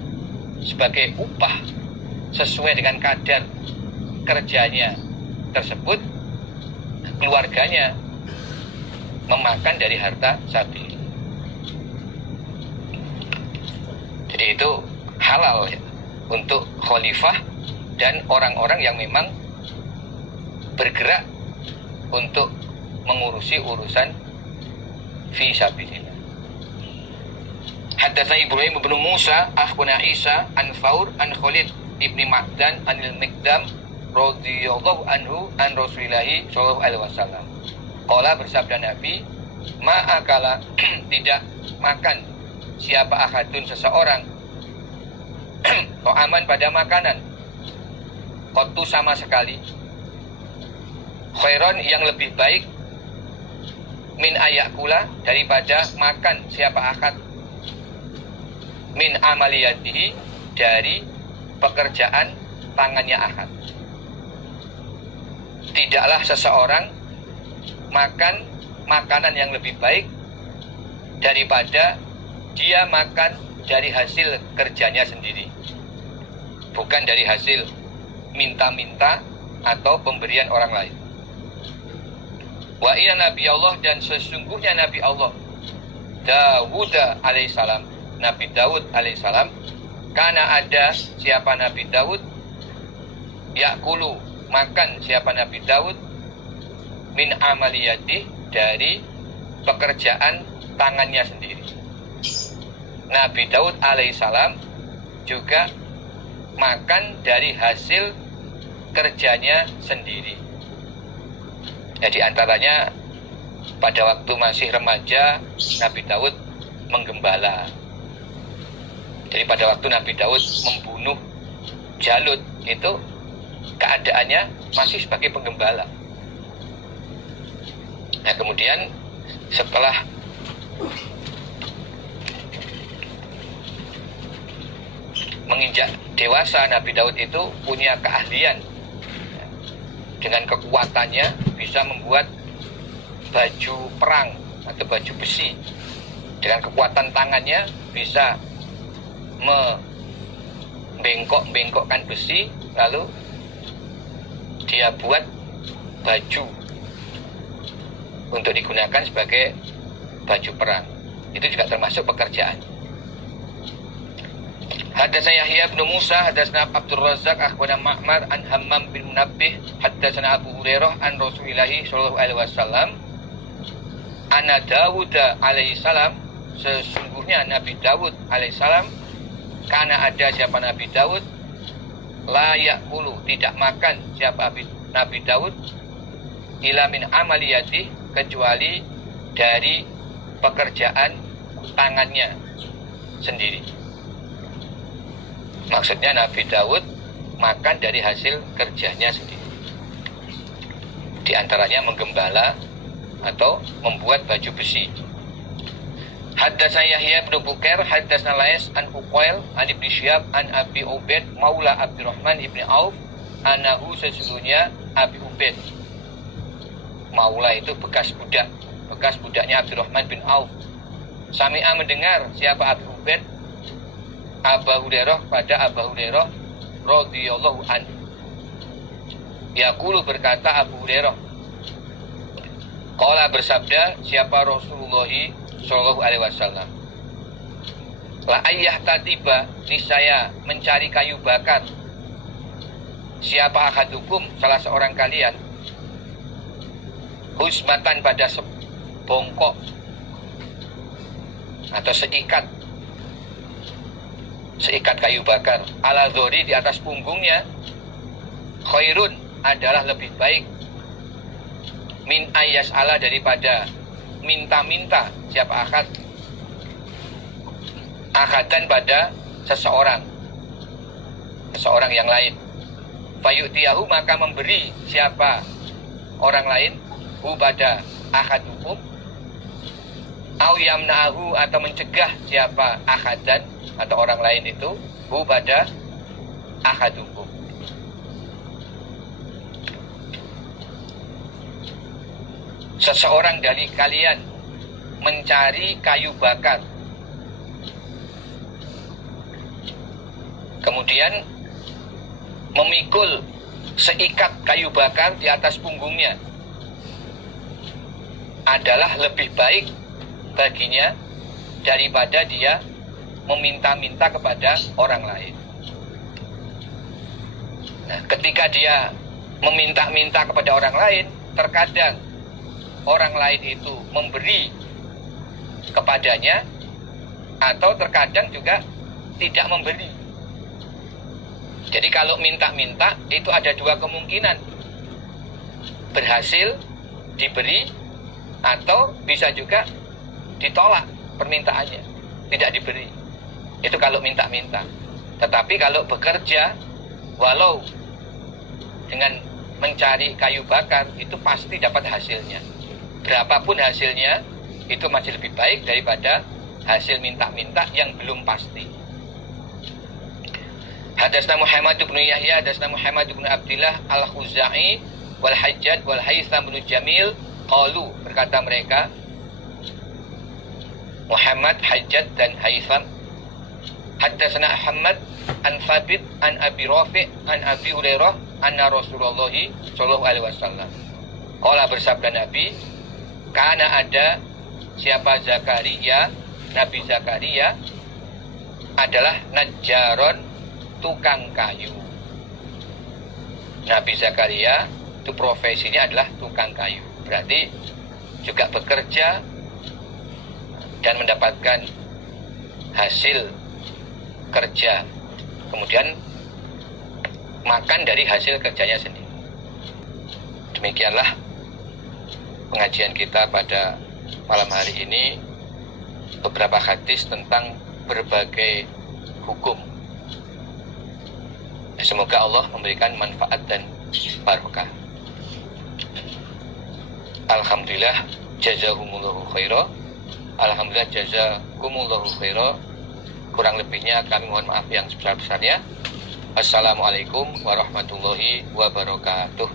sebagai upah sesuai dengan kadar kerjanya tersebut, keluarganya memakan dari harta sabil. Jadi itu halal ya, untuk khalifah dan orang-orang yang memang bergerak untuk mengurusi urusan fi sabilillah. Haddatsana Ibrahim bin Musa akhbarana Isa an Faur an Khalid ibni Ma'dan anil Miqdam radhiyallahu anhu an Rasulillah sallallahu alaihi wasallam. Qala, bersabda Nabi, ma'akala tidak makan siapa ahadun seseorang aman pada makanan qattu sama sekali khairon yang lebih baik min ayakula daripada makan siapa ahad min amaliyatihi dari pekerjaan tangannya ahad. Tidaklah seseorang makan makanan yang lebih baik daripada dia makan dari hasil kerjanya sendiri, bukan dari hasil minta-minta atau pemberian orang lain. Wa inna Nabi Allah, dan sesungguhnya Nabi Allah Dawud alaihissalam, Nabi Daud alaihissalam, karena ada siapa Nabi Daud, yakulu makan siapa Nabi Daud, min amaliyati dari pekerjaan tangannya sendiri. Nabi Daud alaihissalam juga makan dari hasil kerjanya sendiri. Jadi antaranya pada waktu masih remaja Nabi Daud menggembala. Jadi pada waktu Nabi Daud membunuh Jalut itu keadaannya masih sebagai penggembala. Nah kemudian setelah menginjak dewasa, Nabi Daud itu punya keahlian, dengan kekuatannya bisa membuat baju perang atau baju besi. Dengan kekuatan tangannya bisa membengkok-bengkokkan besi, lalu dia buat baju untuk digunakan sebagai baju perang. Itu juga termasuk pekerjaan. Haddatsana Yahya bin Musa, haddatsana Abdul Razzaq, akhbarana Ma'mar an Hammam bin Munabbih, haddatsana Abu Hurairah an Rasulillah sallallahu alaihi wasallam, anna Dawud alaihi salam, sesungguhnya Nabi Dawud alaihi salam, karena ada siapa Nabi Dawud, la yakulu tidak makan siapa Nabi Dawud, ila min amaliyati kecuali dari pekerjaan tangannya sendiri. Maksudnya Nabi Daud makan dari hasil kerjanya sendiri. Di antaranya menggembala atau membuat baju besi. Haddatsana Yahya bin Bukair, haddatsana Lais an Uqail an Ibnu Syihab an Abi Ubaid maula Abdurrahman ibni Auf anahu sesungguhnya Abi Ubaid. Maula itu bekas budaknya Abdurrahman bin Auf. Sami'a mendengar siapa Abi Ubaid? Abu Hurairah pada Abu Hurairah radhiyallahu anhu. Yaqulu berkata Abu Hurairah, qala bersabda siapa Rasulullah sallallahu alaihi wasallam, la ayyah tatiba niscaya mencari kayu bakar siapa ahadukum salah seorang kalian husmatan pada sebongkok atau seikat kayu bakar ala dhori di atas punggungnya khairun adalah lebih baik min ayas ala daripada minta-minta siapa akadan pada seseorang yang lain. Fayu'tiyahu maka memberi siapa orang lain hu pada akadukum au yamna'ahu atau mencegah siapa akadan atau orang lain itu hu pada akadukum. Seseorang dari kalian mencari kayu bakar, kemudian memikul seikat kayu bakar di atas punggungnya, adalah lebih baik baginya daripada dia meminta-minta kepada orang lain. Nah, ketika dia meminta-minta kepada orang lain, terkadang orang lain itu memberi kepadanya atau terkadang juga tidak memberi. Jadi kalau minta-minta itu ada dua kemungkinan, berhasil diberi atau bisa juga ditolak permintaannya, tidak diberi. Itu kalau minta-minta. Tetapi kalau bekerja, walau dengan mencari kayu bakar itu pasti dapat hasilnya. Berapapun hasilnya itu masih lebih baik daripada hasil minta-minta yang belum pasti. Hadatsana Muhammad bin Yahya, hadatsana Muhammad bin Abdullah Al-Khuzai wal Hajjaj wal Haitsam bin Jamil qalu berkata mereka Muhammad, Hajjaj dan Haitsam. Hadatsana Ahmad an Thabit an Abi Rafi' an Abi Hurairah anna Rasulullah sallallahu alaihi wasallam qala bersabda Nabi, karena ada siapa Zakaria, Nabi Zakaria adalah najjaron, tukang kayu. Nabi Zakaria itu profesinya adalah tukang kayu. Berarti juga bekerja dan mendapatkan hasil kerja, kemudian makan dari hasil kerjanya sendiri. Demikianlah pengajian kita pada malam hari ini, beberapa hadis tentang berbagai hukum. Semoga Allah memberikan manfaat dan barokah. Alhamdulillah jazahumullahu khaira. Alhamdulillah jazakumullahu khaira. Kurang lebihnya kami mohon maaf yang sebesar-besarnya. Assalamualaikum warahmatullahi wabarakatuh.